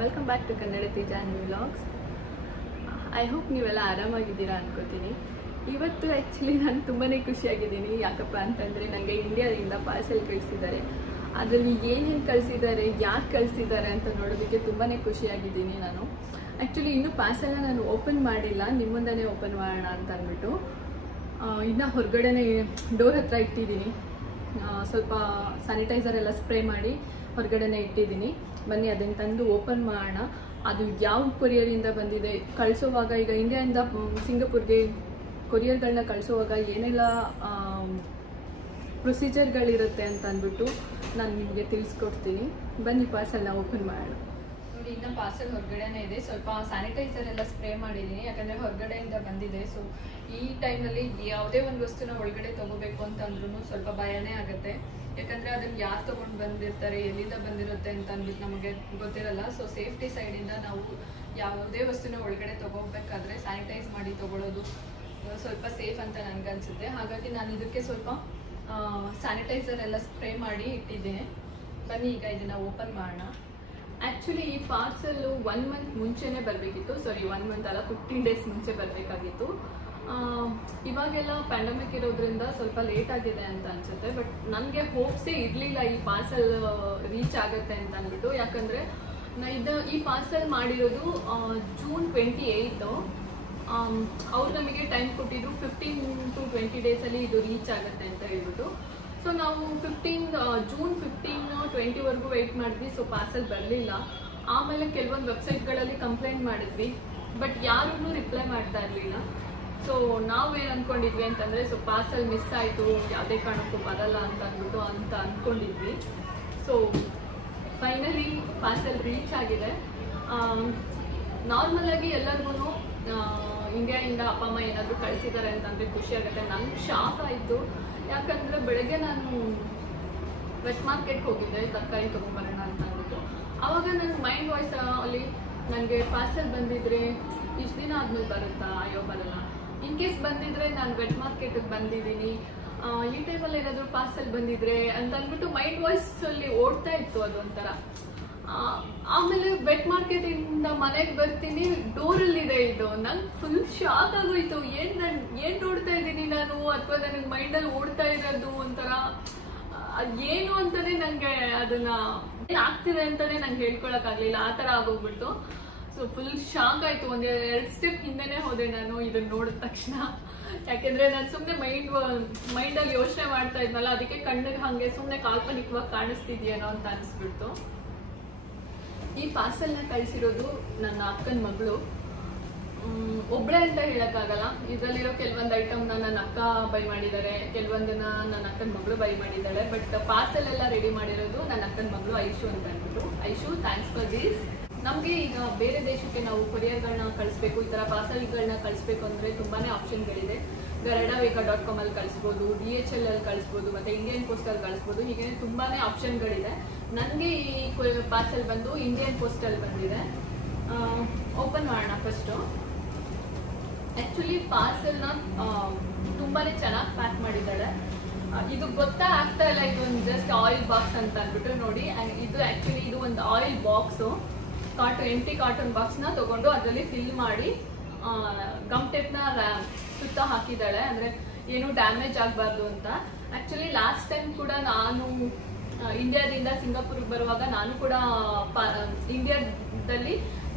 Welcome back to Kannadathi Janvi vlogs. I hope ನೀವೆಲ್ಲ ಆರಾಮಾಗಿದ್ದೀರಾ ಅನ್ಕೋತೀನಿ. ಇವತ್ತು ಆ್ಯಕ್ಚುಲಿ ನಾನು ತುಂಬಾ ಖುಷಿಯಾಗಿದ್ದೀನಿ. ಯಾಕಪ್ಪ ಅಂತಂದರೆ ನನಗೆ ಇಂಡಿಯಾದಿಂದ ಪಾರ್ಸೆಲ್ ಕಳಿಸಿದ್ದಾರೆ. ಅದರಲ್ಲಿ ಏನೇನು ಕಳಿಸಿದ್ದಾರೆ, ಯಾಕೆ ಕಳಿಸಿದ್ದಾರೆ ಅಂತ ನೋಡೋದಕ್ಕೆ ತುಂಬಾ ಖುಷಿಯಾಗಿದ್ದೀನಿ ನಾನು. ಆ್ಯಕ್ಚುಲಿ ಇನ್ನೂ ಪಾರ್ಸೆಲ್ನ ನಾನು ಓಪನ್ ಮಾಡಿಲ್ಲ, ನಿಮ್ಮ ಮುಂದೆನೇ ಓಪನ್ ಮಾಡೋಣ ಅಂತ ಅಂದ್ಬಿಟ್ಟು ಇನ್ನು ಹೊರಗಡೆನೇ ಡೋರ್ ಹತ್ರ ಇಟ್ಟಿದ್ದೀನಿ. ಸ್ವಲ್ಪ ಸ್ಯಾನಿಟೈಸರ್ ಎಲ್ಲ ಸ್ಪ್ರೇ ಮಾಡಿ ಹೊರಗಡೆನೇ ಇಟ್ಟಿದ್ದೀನಿ. ಬನ್ನಿ ಅದನ್ನು ತಂದು ಓಪನ್ ಮಾಡೋಣ. ಅದು ಯಾವ ಕೊರಿಯರಿಂದ ಬಂದಿದೆ, ಕಳಿಸೋವಾಗ ಈಗ ಇಂಡಿಯಾದಿಂದ ಸಿಂಗಪುರ್ಗೆ ಕೊರಿಯರ್ಗಳನ್ನ ಕಳಿಸೋವಾಗ ಏನೆಲ್ಲ ಪ್ರೊಸೀಜರ್ಗಳಿರುತ್ತೆ ಅಂತ ಅಂದ್ಬಿಟ್ಟು ನಾನು ನಿಮಗೆ ತಿಳಿಸ್ಕೊಡ್ತೀನಿ. ಬನ್ನಿ ಪಾರ್ಸೆಲ್ನ ಓಪನ್ ಮಾಡೋಣ. ನೋಡಿ, ಇನ್ನು ಪಾರ್ಸೆಲ್ ಹೊರಗಡೆನೇ ಇದೆ. ಸ್ವಲ್ಪ ಸ್ಯಾನಿಟೈಸರ್ ಎಲ್ಲ ಸ್ಪ್ರೇ ಮಾಡಿದ್ದೀನಿ, ಯಾಕಂದರೆ ಹೊರಗಡೆಯಿಂದ ಬಂದಿದೆ. ಸೊ ಈ ಟೈಮಲ್ಲಿ ಯಾವುದೇ ಒಂದು ವಸ್ತುನ ಒಳಗಡೆ ತೊಗೋಬೇಕು ಅಂತಂದ್ರೂ ಸ್ವಲ್ಪ ಭಯನೇ ಆಗುತ್ತೆ. ಯಾಕಂದರೆ ಅದನ್ನು ಯಾರು ತೊಗೊಂಡು ಬಂದಿರ್ತಾರೆ, ಎಲ್ಲಿಂದ ಬಂದಿರುತ್ತೆ ಅಂತ ಅಂದ್ಬಿಟ್ಟು ನಮಗೆ ಗೊತ್ತಿರಲ್ಲ. ಸೊ ಸೇಫ್ಟಿ ಸೈಡಿಂದ ನಾವು ಯಾವುದೇ ವಸ್ತುನ ಒಳಗಡೆ ತೊಗೋಬೇಕಾದ್ರೆ ಸ್ಯಾನಿಟೈಸ್ ಮಾಡಿ ತೊಗೊಳ್ಳೋದು ಸ್ವಲ್ಪ ಸೇಫ್ ಅಂತ ನನಗನ್ಸುತ್ತೆ. ಹಾಗಾಗಿ ನಾನು ಇದಕ್ಕೆ ಸ್ವಲ್ಪ ಸ್ಯಾನಿಟೈಸರ್ ಎಲ್ಲ ಸ್ಪ್ರೇ ಮಾಡಿ ಇಟ್ಟಿದ್ದೇನೆ. ಬನ್ನಿ ಈಗ ಇದನ್ನು ಓಪನ್ ಮಾಡೋಣ. ಆ್ಯಕ್ಚುಲಿ ಈ ಪಾರ್ಸೆಲ್ಲು 1 ಮಂತ್ ಮುಂಚೆನೇ ಬರಬೇಕಿತ್ತು. ಸಾರಿ, 1 ಮಂತ್ ಅಲ್ಲ, 15 ಡೇಸ್ ಮುಂಚೆ ಬರಬೇಕಾಗಿತ್ತು. ಇವಾಗೆಲ್ಲ ಪ್ಯಾಂಡಮಿಕ್ ಇರೋದ್ರಿಂದ ಸ್ವಲ್ಪ ಲೇಟ್ ಆಗಿದೆ ಅಂತ ಅನ್ಸುತ್ತೆ. ಬಟ್ ನನಗೆ ಹೋಪ್ಸೇ ಇರಲಿಲ್ಲ ಈ ಪಾರ್ಸೆಲ್ ರೀಚ್ ಆಗುತ್ತೆ ಅಂತ ಅಂದ್ಬಿಟ್ಟು. ಯಾಕಂದರೆ ಈ ಪಾರ್ಸೆಲ್ ಮಾಡಿರೋದು ಜೂನ್ 28. ಅವ್ರು ನಮಗೆ ಟೈಮ್ ಕೊಟ್ಟಿದ್ರು 15 to 20 ಡೇಸಲ್ಲಿ ಇದು ರೀಚ್ ಆಗುತ್ತೆ ಅಂತ ಹೇಳ್ಬಿಟ್ಟು. ಸೊ ನಾವು ಜೂನ್ 15, 20ವರೆಗೂ ವೆಯ್ಟ್ ಮಾಡಿದ್ವಿ. ಸೊ ಪಾರ್ಸೆಲ್ ಬರಲಿಲ್ಲ. ಆಮೇಲೆ ಕೆಲವೊಂದು ವೆಬ್ಸೈಟ್ಗಳಲ್ಲಿ ಕಂಪ್ಲೇಂಟ್ ಮಾಡಿದ್ವಿ, ಬಟ್ ಯಾರೂ ರಿಪ್ಲೈ ಮಾಡ್ತಾ ಇರಲಿಲ್ಲ. ಸೊ ನಾವೇನು ಅಂದ್ಕೊಂಡಿದ್ವಿ ಅಂತಂದರೆ, ಸೊ ಪಾರ್ಸೆಲ್ ಮಿಸ್ ಆಯಿತು, ಯಾವುದೇ ಕಾರಣಕ್ಕೂ ಬರಲ್ಲ ಅಂತ ಅಂದ್ಕೊಂಡಿದ್ವಿ. ಸೊ ಫೈನಲಿ ಪಾರ್ಸೆಲ್ ರೀಚ್ ಆಗಿದೆ. ನಾರ್ಮಲಾಗಿ ಎಲ್ಲರಿಗೂ ಇಂಡಿಯಾದಿಂದ ಅಪ್ಪ ಅಮ್ಮ ಏನಾದರೂ ಕಳಿಸಿದ್ದಾರೆ ಅಂತಂದರೆ ಖುಷಿ ಆಗುತ್ತೆ. ನಂಗೆ ಶಾಕ್ ಆಯಿತು. ಯಾಕಂದರೆ ಬೆಳಗ್ಗೆ ನಾನು ವೆಟ್ ಮಾರ್ಕೆಟ್ಗೆ ಹೋಗಿದ್ದೆ ತರಕಾರಿ ತೊಗೊಂಬರೋಣ ಅಂತ ಅಂದ್ಬಿಟ್ಟು. ಆವಾಗ ನನ್ನ ಮೈಂಡ್ ವಾಯ್ಸ್ ಅಲ್ಲಿ ನನಗೆ ಪಾರ್ಸೆಲ್ ಬಂದಿದ್ರೆ ಇಷ್ಟು ದಿನ ಆದ್ಮೇಲೆ ಬರುತ್ತಾ, ಅಯ್ಯೋ ಬರಲ್ಲ. ಇನ್ ಕೇಸ್ ಬಂದಿದ್ರೆ ನಾನು ವೆಟ್ ಮಾರ್ಕೆಟಿಗೆ ಬಂದಿದ್ದೀನಿ, ಈ ಟೈಮಲ್ಲಿ ಏನಾದರೂ ಪಾರ್ಸೆಲ್ ಬಂದಿದ್ರೆ ಅಂತ ಅಂದ್ಬಿಟ್ಟು ಮೈಂಡ್ ವಾಯ್ಸ್ ಅಲ್ಲಿ ಓಡ್ತಾ ಇತ್ತು ಅದೊಂಥರ. ಆಮೇಲೆ ವೆಟ್ ಮಾರ್ಕೆಟಿಂದ ಮನೆಗೆ ಬರ್ತೀನಿ, ಡೋರಲ್ಲಿದೆ ಇದು. ನಂಗೆ ಫುಲ್ ಶಾಕ್ ಆಗೋಯ್ತು. ಏನು ನೋಡ್ತಾ ಇದ್ದೀನಿ ನಾನು, ಅಥವಾ ನನಗೆ ಮೈಂಡಲ್ಲಿ ಓಡ್ತಾ ಇರೋದು ಒಂಥರ ಏನು ಅಂತಾನೆ ನನಗೆ ಅದನ್ನ ಏನಾಗ್ತಿದೆ ಅಂತಾನೆ ನಂಗೆ ಹೇಳ್ಕೊಳಕ್ಕಾಗಲಿಲ್ಲ. ಆ ಥರ ಆಗೋಗ್ಬಿಟ್ಟು. ಸೊ ಫುಲ್ ಶಾಕ್ ಆಯಿತು. 1-2 ಸ್ಟೆಪ್ ಹಿಂದೆನೇ ಹೋದೆ ನಾನು ಇದನ್ನ ನೋಡಿದ ತಕ್ಷಣ. ಯಾಕೆಂದರೆ ನಾನು ಸುಮ್ಮನೆ ಮೈಂಡಲ್ಲಿ ಯೋಚನೆ ಮಾಡ್ತಾ ಇದ್ನಲ್ಲ, ಅದಕ್ಕೆ ಕಣ್ಣಿಗೆ ಹಾಗೆ ಸುಮ್ಮನೆ ಕಾಲ್ಪನಿಕವಾಗಿ ಕಾಣಿಸ್ತಿದ್ಯೇನೋ ಅಂತ ಅನಿಸ್ಬಿಡ್ತು. ಈ ಪಾರ್ಸೆಲ್ನ ಕಳಿಸಿರೋದು ನನ್ನ ಅಕ್ಕನ ಮಗಳು. ಒಬ್ಬಳೇ ಅಂತ ಹೇಳೋಕ್ಕಾಗಲ್ಲ. ಇದರಲ್ಲಿರೋ ಕೆಲವೊಂದು ಐಟಮ್ನ ನನ್ನ ಅಕ್ಕ ಬೈ ಮಾಡಿದ್ದಾರೆ, ಕೆಲವೊಂದನ್ನ ನನ್ನ ಅಕ್ಕನ ಮಗಳು ಬೈ ಮಾಡಿದ್ದಾಳೆ. ಬಟ್ ಪಾರ್ಸೆಲ್ ಎಲ್ಲ ರೆಡಿ ಮಾಡಿರೋದು ನನ್ನ ಅಕ್ಕನ ಮಗಳು ಐಶು ಅಂತ ಅಂದ್ಬಿಟ್ಟು. Aishu, thanks for this. ನಮಗೆ ಈಗ ಬೇರೆ ದೇಶಕ್ಕೆ ನಾವು ಕೊರಿಯರ್ಗಳನ್ನ ಕಳಿಸ್ಬೇಕು, ಈ ಥರ ಪಾರ್ಸೆಲ್ಗಳನ್ನ ಕಳಿಸ್ಬೇಕು ಅಂದರೆ ತುಂಬಾ ಆಪ್ಷನ್ಗಳಿದೆ. garadaveka.com ಅಲ್ಲಿ ಕಳಿಸ್ಬೋದು, DHL ಅಲ್ಲಿ ಕಳಿಸ್ಬೋದು, ಮತ್ತು ಇಂಡಿಯನ್ ಪೋಸ್ಟಲ್ಲಿ ಕಳಿಸ್ಬೋದು. ಹೀಗೆ ತುಂಬಾ ಆಪ್ಷನ್ಗಳಿದೆ. ನನಗೆ ಈ ಪಾರ್ಸೆಲ್ ಬಂದು ಇಂಡಿಯನ್ ಪೋಸ್ಟಲ್ಲಿ ಬಂದಿದೆ. ಓಪನ್ ಮಾಡೋಣ ಫಸ್ಟು. ಆ್ಯಕ್ಚುಲಿ ಪಾರ್ಸೆಲ್ನ ತುಂಬಾ ಚೆನ್ನಾಗಿ ಪ್ಯಾಕ್ ಮಾಡಿದ್ದಾಳೆ. ಇದು ಗೊತ್ತಾ ಆಗ್ತಾ ಇಲ್ಲ, ಇದು ಒಂದು ಜಸ್ಟ್ ಆಯಿಲ್ ಬಾಕ್ಸ್ ಅಂತ ಅಂದ್ಬಿಟ್ಟು. ನೋಡಿ, ಇದು ಆ್ಯಕ್ಚುಲಿ ಇದು ಒಂದು ಆಯಿಲ್ ಬಾಕ್ಸು. ಎಂಟಿ ಕಾಟನ್ ಬಾಕ್ಸ್ನ ತೊಗೊಂಡು ಅದರಲ್ಲಿ ಫಿಲ್ ಮಾಡಿ ಗಮ್ ಟೇಪ್ನ ಸುತ್ತ ಹಾಕಿದ್ದಾಳೆ, ಅಂದರೆ ಏನು ಡ್ಯಾಮೇಜ್ ಆಗಬಾರ್ದು ಅಂತ. ಆ್ಯಕ್ಚುಲಿ ಲಾಸ್ಟ್ ಟೈಮ್ ಕೂಡ ನಾನು ಇಂಡಿಯಾದಿಂದ ಸಿಂಗಾಪುರ್ಗೆ ಬರುವಾಗ ನಾನು ಕೂಡ ಇಂಡಿಯಾದಲ್ಲಿ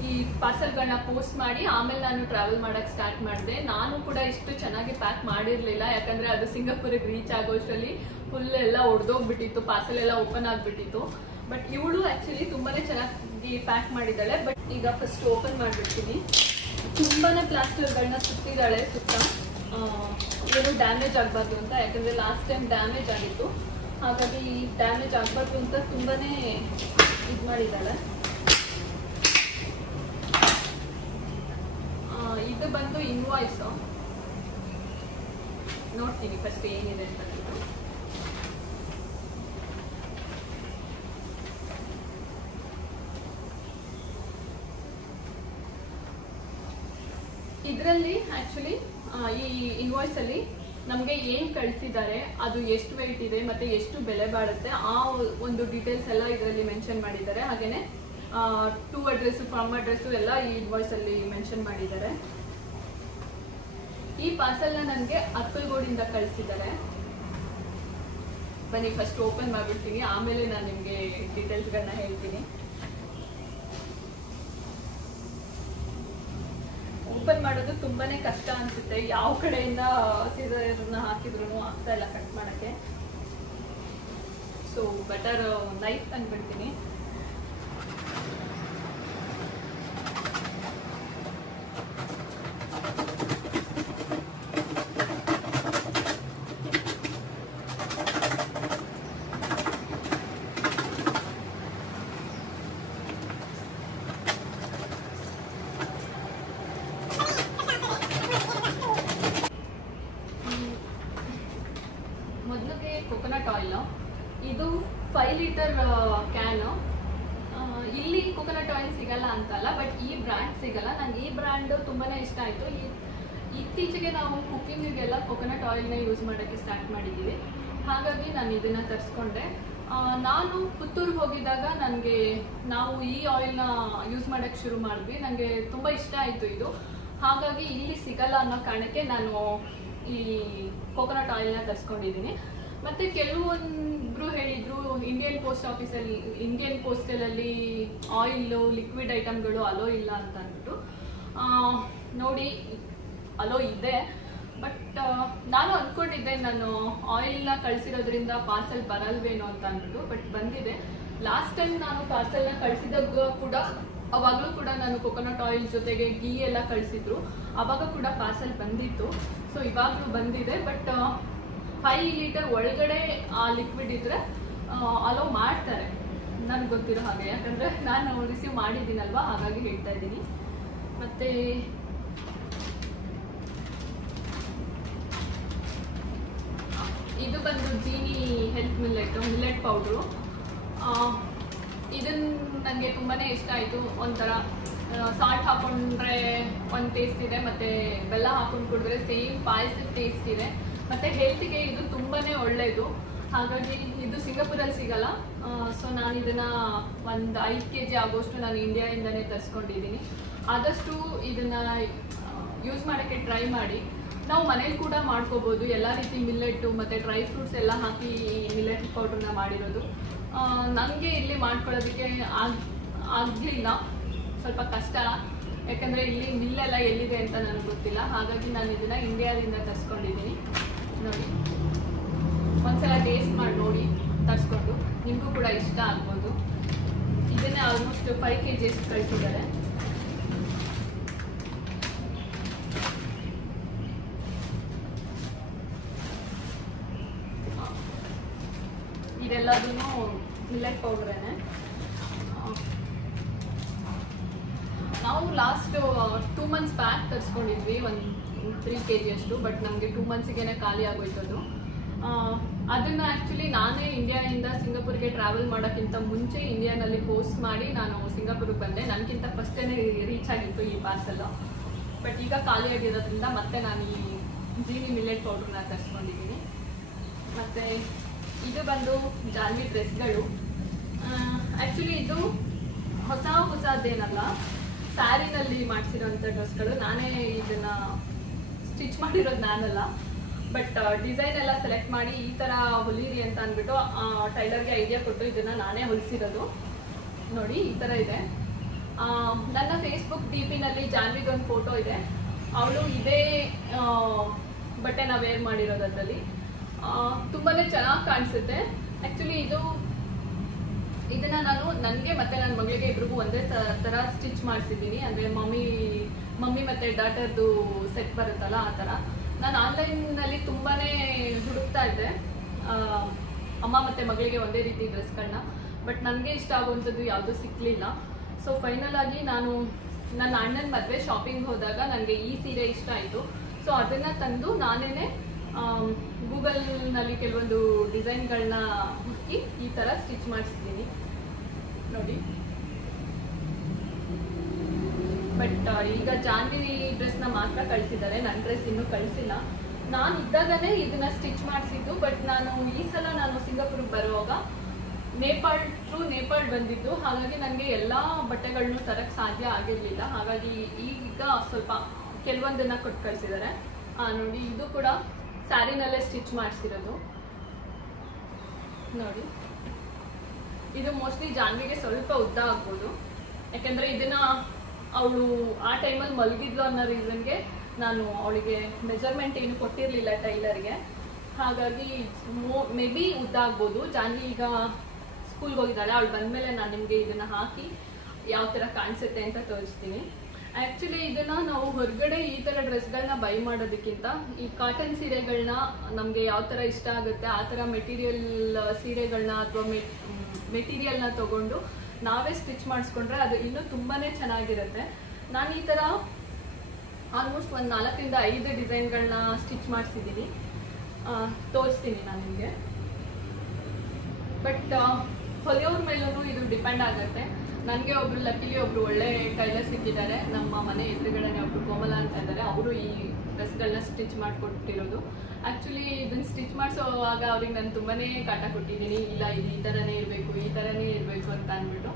ಈ ಪಾರ್ಸೆಲ್ಗಳನ್ನ ಪೋಸ್ಟ್ ಮಾಡಿ ಆಮೇಲೆ ನಾನು ಟ್ರಾವೆಲ್ ಮಾಡೋಕ್ಕೆ ಸ್ಟಾರ್ಟ್ ಮಾಡಿದೆ. ನಾನು ಕೂಡ ಇಷ್ಟು ಚೆನ್ನಾಗಿ ಪ್ಯಾಕ್ ಮಾಡಿರಲಿಲ್ಲ, ಯಾಕಂದರೆ ಅದು ಸಿಂಗಾಪುರಿಗೆ ರೀಚ್ ಆಗೋಷ್ಟರಲ್ಲಿ ಫುಲ್ ಎಲ್ಲ ಒಡೆದೋಗ್ಬಿಟ್ಟಿತ್ತು, ಪಾರ್ಸೆಲ್ ಎಲ್ಲ ಓಪನ್ ಆಗಿಬಿಟ್ಟಿತ್ತು. ಬಟ್ ಇವಳು ಆ್ಯಕ್ಚುಲಿ ತುಂಬಾ ಚೆನ್ನಾಗಿ ಪ್ಯಾಕ್ ಮಾಡಿದ್ದಾಳೆ. ಬಟ್ ಈಗ ಫಸ್ಟ್ ಓಪನ್ ಮಾಡಿಬಿಡ್ತೀನಿ. ತುಂಬಾ ಪ್ಲಾಸ್ಟರ್ಗಳನ್ನ ಸುತ್ತಿದ್ದಾಳೆ ಸುತ್ತ, ಏನು ಡ್ಯಾಮೇಜ್ ಆಗಬಾರ್ದು ಅಂತ. ಯಾಕಂದರೆ ಲಾಸ್ಟ್ ಟೈಮ್ ಡ್ಯಾಮೇಜ್ ಆಗಿತ್ತು, ಹಾಗಾಗಿ ಡ್ಯಾಮೇಜ್ ಆಗಬಾರ್ದು ಅಂತ ತುಂಬಾ ಇದು ಮಾಡಿದ್ದಾಳೆ. ಇದು ಬಂದು ಇನ್ವಾಯ್ಸು. ನೋಡ್ತೀನಿ ಫಸ್ಟ್ ಏನಿದೆ ಅಂತ. ಇದರಲ್ಲಿ ಆ್ಯಕ್ಚುಲಿ ಈ ಇನ್ವಾಯ್ಸಲ್ಲಿ ನಮಗೆ ಏನು ಕಳಿಸಿದ್ದಾರೆ, ಅದು ಎಷ್ಟು ವೆಯ್ಟ್ ಇದೆ ಮತ್ತು ಎಷ್ಟು ಬೆಲೆ ಬಾಳುತ್ತೆ, ಆ ಒಂದು ಡೀಟೇಲ್ಸ್ ಎಲ್ಲ ಇದರಲ್ಲಿ ಮೆನ್ಷನ್ ಮಾಡಿದ್ದಾರೆ. ಹಾಗೆಯೇ ಟು ಅಡ್ರೆಸ್ಸು ಫ್ರಮ್ ಅಡ್ರೆಸ್ಸು ಎಲ್ಲ ಈ ಇನ್ವಾಯ್ಸಲ್ಲಿ ಮೆನ್ಷನ್ ಮಾಡಿದ್ದಾರೆ. ಈ ಪಾರ್ಸಲ್ನ ನನಗೆ ಅಕ್ಕಲ್ಗೋಡಿಂದ ಕಳಿಸಿದ್ದಾರೆ. ಬನ್ನಿ ಫಸ್ಟ್ ಓಪನ್ ಮಾಡಿಬಿಡ್ತೀನಿ, ಆಮೇಲೆ ನಾನು ನಿಮಗೆ ಡೀಟೇಲ್ಸ್ಗಳನ್ನ ಹೇಳ್ತೀನಿ. ಓಪನ್ ಮಾಡೋದು ತುಂಬಾನೇ ಕಷ್ಟ ಅನ್ಸುತ್ತೆ, ಯಾವ ಕಡೆಯಿಂದ ಸೀಸರ್ನ ಹಾಕಿದ್ರು ಆಗ್ತಾ ಇಲ್ಲ ಕಟ್ ಮಾಡಕ್ಕೆ. ಸೊ ಬೆಟರ್ ನೈಫ್ ತಂದ್ಬಿಡ್ತೀನಿ. ಮೊದಲಿಗೆ ಕೊಕೊನಟ್ ಆಯಿಲ್, ಇದು 5 ಲೀಟರ್ ಕ್ಯಾನ್. ಇಲ್ಲಿ ಕೊಕೊನಟ್ ಆಯಿಲ್ ಸಿಗಲ್ಲ ಅಂತಲ್ಲ, ಬಟ್ ಈ ಬ್ರ್ಯಾಂಡ್ ಸಿಗಲ್ಲ. ನಂಗೆ ಈ ಬ್ರ್ಯಾಂಡ್ ತುಂಬಾನೇ ಇಷ್ಟ ಆಯಿತು. ಇತ್ತೀಚೆಗೆ ನಾವು ಕುಕ್ಕಿಂಗಿಗೆಲ್ಲ ಕೊಕೊನಟ್ ಆಯಿಲ್ನ ಯೂಸ್ ಮಾಡೋಕ್ಕೆ ಸ್ಟಾರ್ಟ್ ಮಾಡಿದ್ದೀವಿ, ಹಾಗಾಗಿ ನಾನು ಇದನ್ನು ತರಿಸ್ಕೊಂಡೆ. ನಾನು ಪುತ್ತೂರಿಗೆ ಹೋಗಿದ್ದಾಗ ನಾವು ಈ ಆಯಿಲ್ನ ಯೂಸ್ ಮಾಡೋಕ್ಕೆ ಶುರು ಮಾಡಿದ್ವಿ. ನನಗೆ ತುಂಬ ಇಷ್ಟ ಆಯಿತು ಇದು, ಹಾಗಾಗಿ ಇಲ್ಲಿ ಸಿಗಲ್ಲ ಅನ್ನೋ ಕಾರಣಕ್ಕೆ ನಾನು ಈ ಕೊಕೊನಟ್ ಆಯಿಲ್ನ ತರಿಸ್ಕೊಂಡಿದ್ದೀನಿ. ಮತ್ತು ಕೆಲವೊಂದು ಹೇಳಿದ್ರು ಇಂಡಿಯನ್ ಪೋಸ್ಟಲಲ್ಲಿ ಆಯಿಲು ಲಿಕ್ವಿಡ್ ಐಟಮ್ಗಳು ಅಲೋ ಇಲ್ಲ ಅಂತ ಅಂದ್ಬಿಟ್ಟು. ನೋಡಿ ಅಲೋ ಇದೆ, ಬಟ್ ನಾನು ಅಂದ್ಕೊಂಡಿದ್ದೆ ನಾನು ಆಯಿಲ್ನ ಕಳಿಸಿರೋದ್ರಿಂದ ಪಾರ್ಸಲ್ ಬರಲ್ವೇನೋ ಅಂತ ಅಂದ್ಬಿಟ್ಟು, ಬಟ್ ಬಂದಿದೆ. ಲಾಸ್ಟ್ ಟೈಮ್ ನಾನು ಪಾರ್ಸಲ್ನ ಕಳಿಸಿದಾಗ ಕೂಡ ಅವಾಗಲೂ ಕೂಡ ನಾನು ಕೊಕೊನಟ್ ಆಯಿಲ್ ಜೊತೆಗೆ ಗೀ ಎಲ್ಲ ಕಳಿಸಿದ್ರು, ಅವಾಗ ಕೂಡ ಪಾರ್ಸಲ್ ಬಂದಿತ್ತು. ಸೊ ಇವಾಗಲೂ ಬಂದಿದೆ, ಬಟ್ 5 ಲೀಟರ್ ಒಳಗಡೆ ಆ ಲಿಕ್ವಿಡ್ ಇದ್ರೆ ಅಲೋ ಮಾಡ್ತಾರೆ ನನಗೆ ಗೊತ್ತಿರೋ ಹಾಗೆ, ಯಾಕಂದರೆ ನಾನು ರಿಸೀವ್ ಮಾಡಿದ್ದೀನಲ್ವಾ, ಹಾಗಾಗಿ ಹೇಳ್ತಾ ಇದ್ದೀನಿ. ಮತ್ತು ಇದು ಬಂದು ಜೀನಿ ಹೆಲ್ತ್ ಮಿಲ್ಲೆಟ್ ಪೌಡ್ರು. ಇದನ್ನು ನನಗೆ ತುಂಬಾ ಇಷ್ಟ ಆಯಿತು. ಒಂಥರ ಸಾಲ್ಟ್ ಹಾಕೊಂಡ್ರೆ ಒಂದು ಟೇಸ್ಟ್ ಇದೆ, ಮತ್ತು ಬೆಲ್ಲ ಹಾಕೊಂಡು ಕುಡಿದ್ರೆ ಸೇಮ್ ಪಾಯಸದ ಟೇಸ್ಟ್ ಇದೆ, ಮತ್ತು ಹೆಲ್ತಿಗೆ ಇದು ತುಂಬಾ ಒಳ್ಳೆಯದು. ಹಾಗಾಗಿ ಇದು ಸಿಂಗಾಪುರಲ್ಲಿ ಸಿಗಲ್ಲ. ಸೊ ನಾನು ಇದನ್ನು ಒಂದು 5 kg ಆಗೋಷ್ಟು ನಾನು ಇಂಡಿಯಾಯಿಂದನೇ ತರಿಸ್ಕೊಂಡಿದ್ದೀನಿ. ಆದಷ್ಟು ಇದನ್ನು ಯೂಸ್ ಮಾಡೋಕ್ಕೆ ಟ್ರೈ ಮಾಡಿ. ನಾವು ಮನೇಲಿ ಕೂಡ ಮಾಡ್ಕೋಬೋದು, ಎಲ್ಲ ರೀತಿ ಮಿಲ್ಲೆಟ್ಟು ಮತ್ತು ಡ್ರೈ ಫ್ರೂಟ್ಸ್ ಎಲ್ಲ ಹಾಕಿ ಮಿಲ್ಲೆಟ್ ಪೌಡ್ರನ್ನ ಮಾಡಿರೋದು. ನನಗೆ ಇಲ್ಲಿ ಮಾಡ್ಕೊಳ್ಳೋದಕ್ಕೆ ಆಗಲಿಲ್ಲ, ಸ್ವಲ್ಪ ಕಷ್ಟ, ಯಾಕಂದರೆ ಇಲ್ಲಿ ಮಿಲ್ಲೆಲ್ಲ ಎಲ್ಲಿದೆ ಅಂತ ನನಗೆ ಗೊತ್ತಿಲ್ಲ. ಹಾಗಾಗಿ ನಾನು ಇದನ್ನು ಇಂಡಿಯಾದಿಂದ ತರಿಸ್ಕೊಂಡಿದ್ದೀನಿ. ನೋಡಿ, ಒಂದ್ಸಲ ಟೇಸ್ಟ್ ಮಾಡಿ ನೋಡಿ ತರಿಸ್ಕೊಂಡು, ನಿಮಗೂ ಕೂಡ ಇಷ್ಟ ಆಗ್ಬೋದು. ಇದನ್ನೇ ಆಲ್ಮೋಸ್ಟ್ 5 kg ಕಳಿಸಿದ್ದಾರೆ. ಇದೆಲ್ಲದೂ ಮಿಲ್ಲೆಟ್ ಪೌಡ್ರೇನೆ. ನಾವು ಲಾಸ್ಟ್ 2 months ಬ್ಯಾಕ್ ತರಿಸ್ಕೊಂಡಿದ್ವಿ, ಒಂದು 3 kg ಅಷ್ಟು, ಬಟ್ ನಮಗೆ 2 monthsಗೆ ಖಾಲಿ ಆಗೋಯ್ತದು. ಅದನ್ನು ಆ್ಯಕ್ಚುಲಿ ನಾನೇ ಇಂಡಿಯಾದಿಂದ ಸಿಂಗಾಪುರ್ಗೆ ಟ್ರಾವೆಲ್ ಮಾಡೋಕ್ಕಿಂತ ಮುಂಚೆ ಇಂಡಿಯಾನಲ್ಲಿ ಪೋಸ್ಟ್ ಮಾಡಿ ನಾನು ಸಿಂಗಾಪುರ್ಗೆ ಬಂದೆ. ನನಗಿಂತ ಫಸ್ಟೇ ರೀಚ್ ಆಗಿತ್ತು ಈ ಪಾರ್ಸಲ್, ಬಟ್ ಈಗ ಖಾಲಿ ಆಗಿರೋದ್ರಿಂದ ಮತ್ತೆ ನಾನು ಈ ಜೀನಿ ಮಿಲ್ಲೆಟ್ ಪೌಡ್ರನ್ನ ತರಿಸ್ಕೊಂಡಿದ್ದೀನಿ. ಮತ್ತು ಇದು ಬಂದು ಜಾನ್ವಿ ಡ್ರೆಸ್ಗಳು. ಆ್ಯಕ್ಚುಲಿ ಇದು ಹೊಸದೇನಲ್ಲ, ಸ್ಯಾರಿನಲ್ಲಿ ಮಾಡಿಸಿರೋಂಥ ಡ್ರೆಸ್ಗಳು. ನಾನೇ ಇದನ್ನು ಸ್ಟಿಚ್ ಮಾಡಿರೋದು ನಾನಲ್ಲ, ಬಟ್ ಡಿಸೈನ್ ಎಲ್ಲ ಸೆಲೆಕ್ಟ್ ಮಾಡಿ ಈ ಥರ ಹೊಲಿರಿ ಅಂತ ಅಂದ್ಬಿಟ್ಟು ಟೈಲರ್ಗೆ ಐಡಿಯಾ ಕೊಟ್ಟು ಇದನ್ನು ನಾನೇ ಹೊಲಿಸಿರೋದು. ನೋಡಿ ಈ ಥರ ಇದೆ. ನನ್ನ ಫೇಸ್ಬುಕ್ ಡಿಪಿನಲ್ಲಿ ಜಾನ್ವಿದೊಂದು ಫೋಟೋ ಇದೆ, ಅವಳು ಇದೇ ಬಟ್ಟೆನ ವೇರ್ ಮಾಡಿರೋದು. ಅದರಲ್ಲಿ ತುಂಬಾ ಚೆನ್ನಾಗಿ ಕಾಣಿಸುತ್ತೆ. ಆ್ಯಕ್ಚುಲಿ ಇದನ್ನ ನಾನು ನನಗೆ ಮತ್ತು ನನ್ನ ಮಗಳಿಗೆ ಇಬ್ರಿಗೂ ಒಂದೇ ಥರ ಸ್ಟಿಚ್ ಮಾಡಿಸಿದ್ದೀನಿ. ಅಂದರೆ ಮಮ್ಮಿ ಮತ್ತು ಡಾಟರ್ದು ಸೆಟ್ ಬರುತ್ತಲ್ಲ, ಆ ಥರ. ನಾನು ಆನ್ಲೈನ್ನಲ್ಲಿ ತುಂಬಾ ಹುಡುಕ್ತಾ ಇದ್ದೆ ಅಮ್ಮ ಮತ್ತು ಮಗಳಿಗೆ ಒಂದೇ ರೀತಿ ಡ್ರೆಸ್ಗಳನ್ನ, ಬಟ್ ನನಗೆ ಇಷ್ಟ ಆಗುವಂಥದ್ದು ಯಾವುದೂ ಸಿಕ್ಕಲಿಲ್ಲ. ಸೊ ಫೈನಲ್ ಆಗಿ ನಾನು ನನ್ನ ಅಣ್ಣನ ಮದುವೆ ಶಾಪಿಂಗ್ ಹೋದಾಗ ನನಗೆ ಈ ಸೀರೆ ಇಷ್ಟ ಆಯಿತು. ಸೊ ಅದನ್ನು ತಂದು ನಾನೇ ಗೂಗಲ್ನಲ್ಲಿ ಕೆಲವೊಂದು ಡಿಸೈನ್ಗಳನ್ನ ಹಾಕಿ ಈ ಥರ ಸ್ಟಿಚ್ ಮಾಡಿಸಿದ್ದೀನಿ ನೋಡಿ. ಬಟ್ ಈಗ ಜಾನ್ವಿ ಡ್ರೆಸ್ನ ಮಾತ್ರ ಕಳಿಸಿದ್ದಾರೆ, ನನ್ನ ಡ್ರೆಸ್ ಇನ್ನೂ ಕಳಿಸಿಲ್ಲ. ನಾನು ಇದ್ದಾಗನೇ ಇದನ್ನ ಸ್ಟಿಚ್ ಮಾಡಿಸಿದ್ದು, ಬಟ್ ನಾನು ಈ ಸಲ ಸಿಂಗಾಪುರ್ಗೆ ಬರುವಾಗ ನೇಪಾಳ್ ಬಂದಿದ್ದು, ಹಾಗಾಗಿ ನನಗೆ ಎಲ್ಲ ಬಟ್ಟೆಗಳನ್ನೂ ತರಕ್ಕೆ ಸಾಧ್ಯ ಆಗಿರಲಿಲ್ಲ. ಹಾಗಾಗಿ ಈಗ ಸ್ವಲ್ಪ ಕೆಲವೊಂದನ್ನು ಕೊಟ್ಟು ಕಳಿಸಿದ್ದಾರೆ. ನೋಡಿ, ಇದು ಕೂಡ ಸ್ಯಾರಿನಲ್ಲೇ ಸ್ಟಿಚ್ ಮಾಡಿಸಿರೋದು ನೋಡಿ. ಇದು ಮೋಸ್ಟ್ಲಿ ಜಾನ್ವಿಗೆ ಸ್ವಲ್ಪ ಉದ್ದ ಆಗ್ಬೋದು, ಯಾಕೆಂದರೆ ಇದನ್ನು ಅವಳು ಆ ಟೈಮಲ್ಲಿ ಮಲಗಿದ್ಲು ಅನ್ನೋ ರೀಸನ್ಗೆ ನಾನು ಅವಳಿಗೆ ಮೆಜರ್ಮೆಂಟ್ ಏನು ಕೊಟ್ಟಿರಲಿಲ್ಲ ಟೈಲರ್ಗೆ. ಹಾಗಾಗಿ ಮೇ ಬಿ ಉದ್ದ ಆಗ್ಬೋದು. ಜಾನ್ವಿ ಈಗ ಸ್ಕೂಲ್ಗೆ ಹೋಗಿದ್ದಾಳೆ, ಅವಳು ಬಂದಮೇಲೆ ನಾನು ನಿಮಗೆ ಇದನ್ನು ಹಾಕಿ ಯಾವ ಥರ ಕಾಣಿಸುತ್ತೆ ಅಂತ ತೋರಿಸ್ತೀನಿ. ಆ್ಯಕ್ಚುಲಿ ಇದನ್ನು ನಾವು ಹೊರಗಡೆ ಈ ಥರ ಡ್ರೆಸ್ಗಳನ್ನ ಬೈ ಮಾಡೋದಕ್ಕಿಂತ ಈ ಕಾಟನ್ ಸೀರೆಗಳನ್ನ ನಮಗೆ ಯಾವ ಥರ ಇಷ್ಟ ಆಗುತ್ತೆ ಆ ಥರ ಮೆಟೀರಿಯಲ್ ಸೀರೆಗಳನ್ನ ಅಥವಾ ಮೆಟೀರಿಯಲ್ನ ತೊಗೊಂಡು ನಾವೇ ಸ್ಟಿಚ್ ಮಾಡಿಸ್ಕೊಂಡ್ರೆ ಅದು ಇನ್ನೂ ತುಂಬಾ ಚೆನ್ನಾಗಿರುತ್ತೆ. ನಾನು ಈ ಥರ ಆಲ್ಮೋಸ್ಟ್ ಒಂದು 4 ರಿಂದ 5 ಡಿಸೈನ್ಗಳನ್ನ ಸ್ಟಿಚ್ ಮಾಡಿಸಿದ್ದೀನಿ, ತೋರಿಸ್ತೀನಿ ನಾನು ನಿಮಗೆ. ಬಟ್ ಹೊಲಿಯೋರ ಮೇಲೂ ಇದು ಡಿಪೆಂಡ್ ಆಗುತ್ತೆ. ನನಗೆ ಒಬ್ರು ಲಕ್ಕಿಲಿ ಒಬ್ರು ಒಳ್ಳೆ ಟೈಲರ್ ಸಿಕ್ಕಿದ್ದಾರೆ, ನಮ್ಮ ಮನೆ ಎದುರುಗಡೆ ಒಬ್ರು ಕೋಮಲ ಅಂತ ಇದ್ದಾರೆ. ಅವರು ಈ ಡ್ರೆಸ್ಗಳನ್ನ ಸ್ಟಿಚ್ ಮಾಡಿಕೊಟ್ಟಿರೋದು. ಆ್ಯಕ್ಚುಲಿ ಇದನ್ನು ಸ್ಟಿಚ್ ಮಾಡಿಸೋವಾಗ ಅವ್ರಿಗೆ ನಾನು ತುಂಬಾ ಕಾಟ ಕೊಟ್ಟಿದ್ದೀನಿ, ಇಲ್ಲ ಇದು ಈ ಥರನೇ ಇರಬೇಕು ಅಂತ ಅಂದ್ಬಿಟ್ಟು.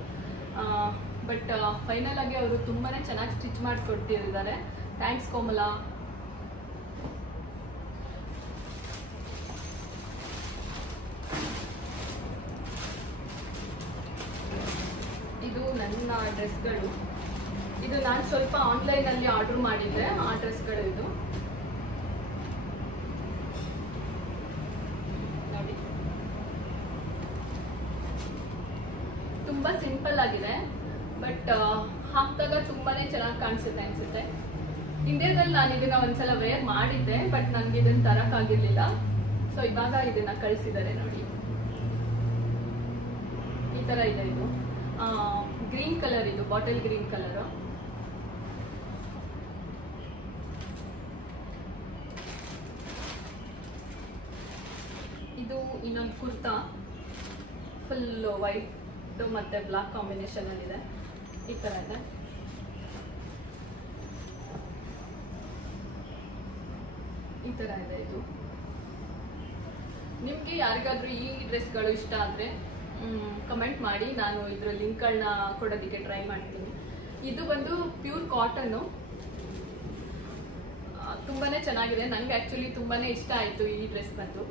ಬಟ್ ಫೈನಲ್ ಆಗಿ ಅವರು ತುಂಬಾ ಚೆನ್ನಾಗಿ ಸ್ಟಿಚ್ ಮಾಡಿಕೊಟ್ಟಿದ್ದಾರೆ. ಥ್ಯಾಂಕ್ಸ್ ಕೋಮಲ. ಇದು ನನ್ನ ಡ್ರೆಸ್ಗಳು. ಇದು ನಾನು ಸ್ವಲ್ಪ ಆನ್ಲೈನಲ್ಲಿ ಆರ್ಡರ್ ಮಾಡಿದ್ದೆ, ಆ ಡ್ರೆಸ್ಗಳು ಇದು ನೋಡಿ. ತುಂಬ ಸಿಂಪಲ್ ಆಗಿದೆ, ಬಟ್ ಹಾಕಿದಾಗ ತುಂಬಾ ಚೆನ್ನಾಗಿ ಕಾಣಿಸುತ್ತೆ ಅನಿಸುತ್ತೆ. ಇಂಡಿಯಾದಲ್ಲಿ ನಾನು ಇದನ್ನ ಒಂದ್ಸಲ ವೇರ್ ಮಾಡಿದ್ದೆ, ಬಟ್ ನನಗೆ ಇದನ್ನ ತರಕ್ಕಾಗಿರ್ಲಿಲ್ಲ. ಸೊ ಇವಾಗ ಇದನ್ನ ಕಳಿಸಿದ್ದಾರೆ ನೋಡಿ. ಈ ತರ ಇದೆ. ಇದು ಗ್ರೀನ್ ಕಲರ್, ಇದು ಬಾಟಲ್ ಗ್ರೀನ್ ಕಲರ್. ಇದು ಇನ್ನೊಂದು ಕುರ್ತಾ, ಫುಲ್ ವೈಟ್ ಮತ್ತೆ ಬ್ಲಾಕ್ ಕಾಂಬಿನೇಷನ್ ಅಲ್ಲಿ ಇದೆ. ಈ ತರ ಇದೆ. ಈ ತರ ಇದೆ. ಇದು ನಿಮ್ಗೆ ಯಾರಿಗಾದ್ರೂ ಈ ಡ್ರೆಸ್ಗಳು ಇಷ್ಟ ಆದ್ರೆ ಕಮೆಂಟ್ ಮಾಡಿ, ನಾನು ಇದರ ಲಿಂಕ್ಗಳನ್ನ ಕೊಡೋದಕ್ಕೆ ಟ್ರೈ ಮಾಡ್ತೀನಿ. ಇದು ಬಂದು ಪ್ಯೂರ್ ಕಾಟನ್ನು, ತುಂಬಾನೇ ಚೆನ್ನಾಗಿದೆ. ನಂಗೆ ಆಕ್ಚುಲಿ ತುಂಬಾನೇ ಇಷ್ಟ ಆಯ್ತು ಈ ಡ್ರೆಸ್ ಬಂದು.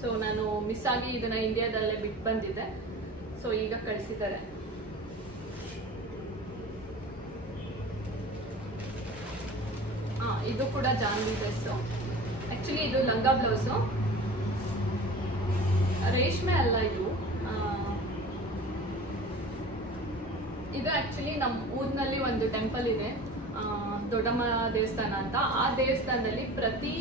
ಸೊ ನಾನು ಮಿಸ್ ಆಗಿ ಇದನ್ನ ಇಂಡಿಯಾದಲ್ಲೇ ಬಿಟ್ಟು ಬಂದಿದ್ದೆ. ಸೊ ಈಗ ಕಳಿಸಿದ್ದಾರೆ. ಇದು ಕೂಡ ಜಾನ್ವಿ ಡ್ರೆಸ್. ಆಕ್ಚುಲಿ ಇದು ಲಂಗ ಬ್ಲೌಸು, ರೇಷ್ಮೆ ಅಲ್ಲ ಇದು. ಇದು ಆಕ್ಚುಲಿ ನಮ್ಮ ಊರಿನಲ್ಲಿ ಒಂದು ಟೆಂಪಲ್ ಇದೆ, ದೊಡ್ಡಮ್ಮ ದೇವಸ್ಥಾನ ಅಂತ. ಆ ದೇವಸ್ಥಾನದಲ್ಲಿ ಪ್ರತಿ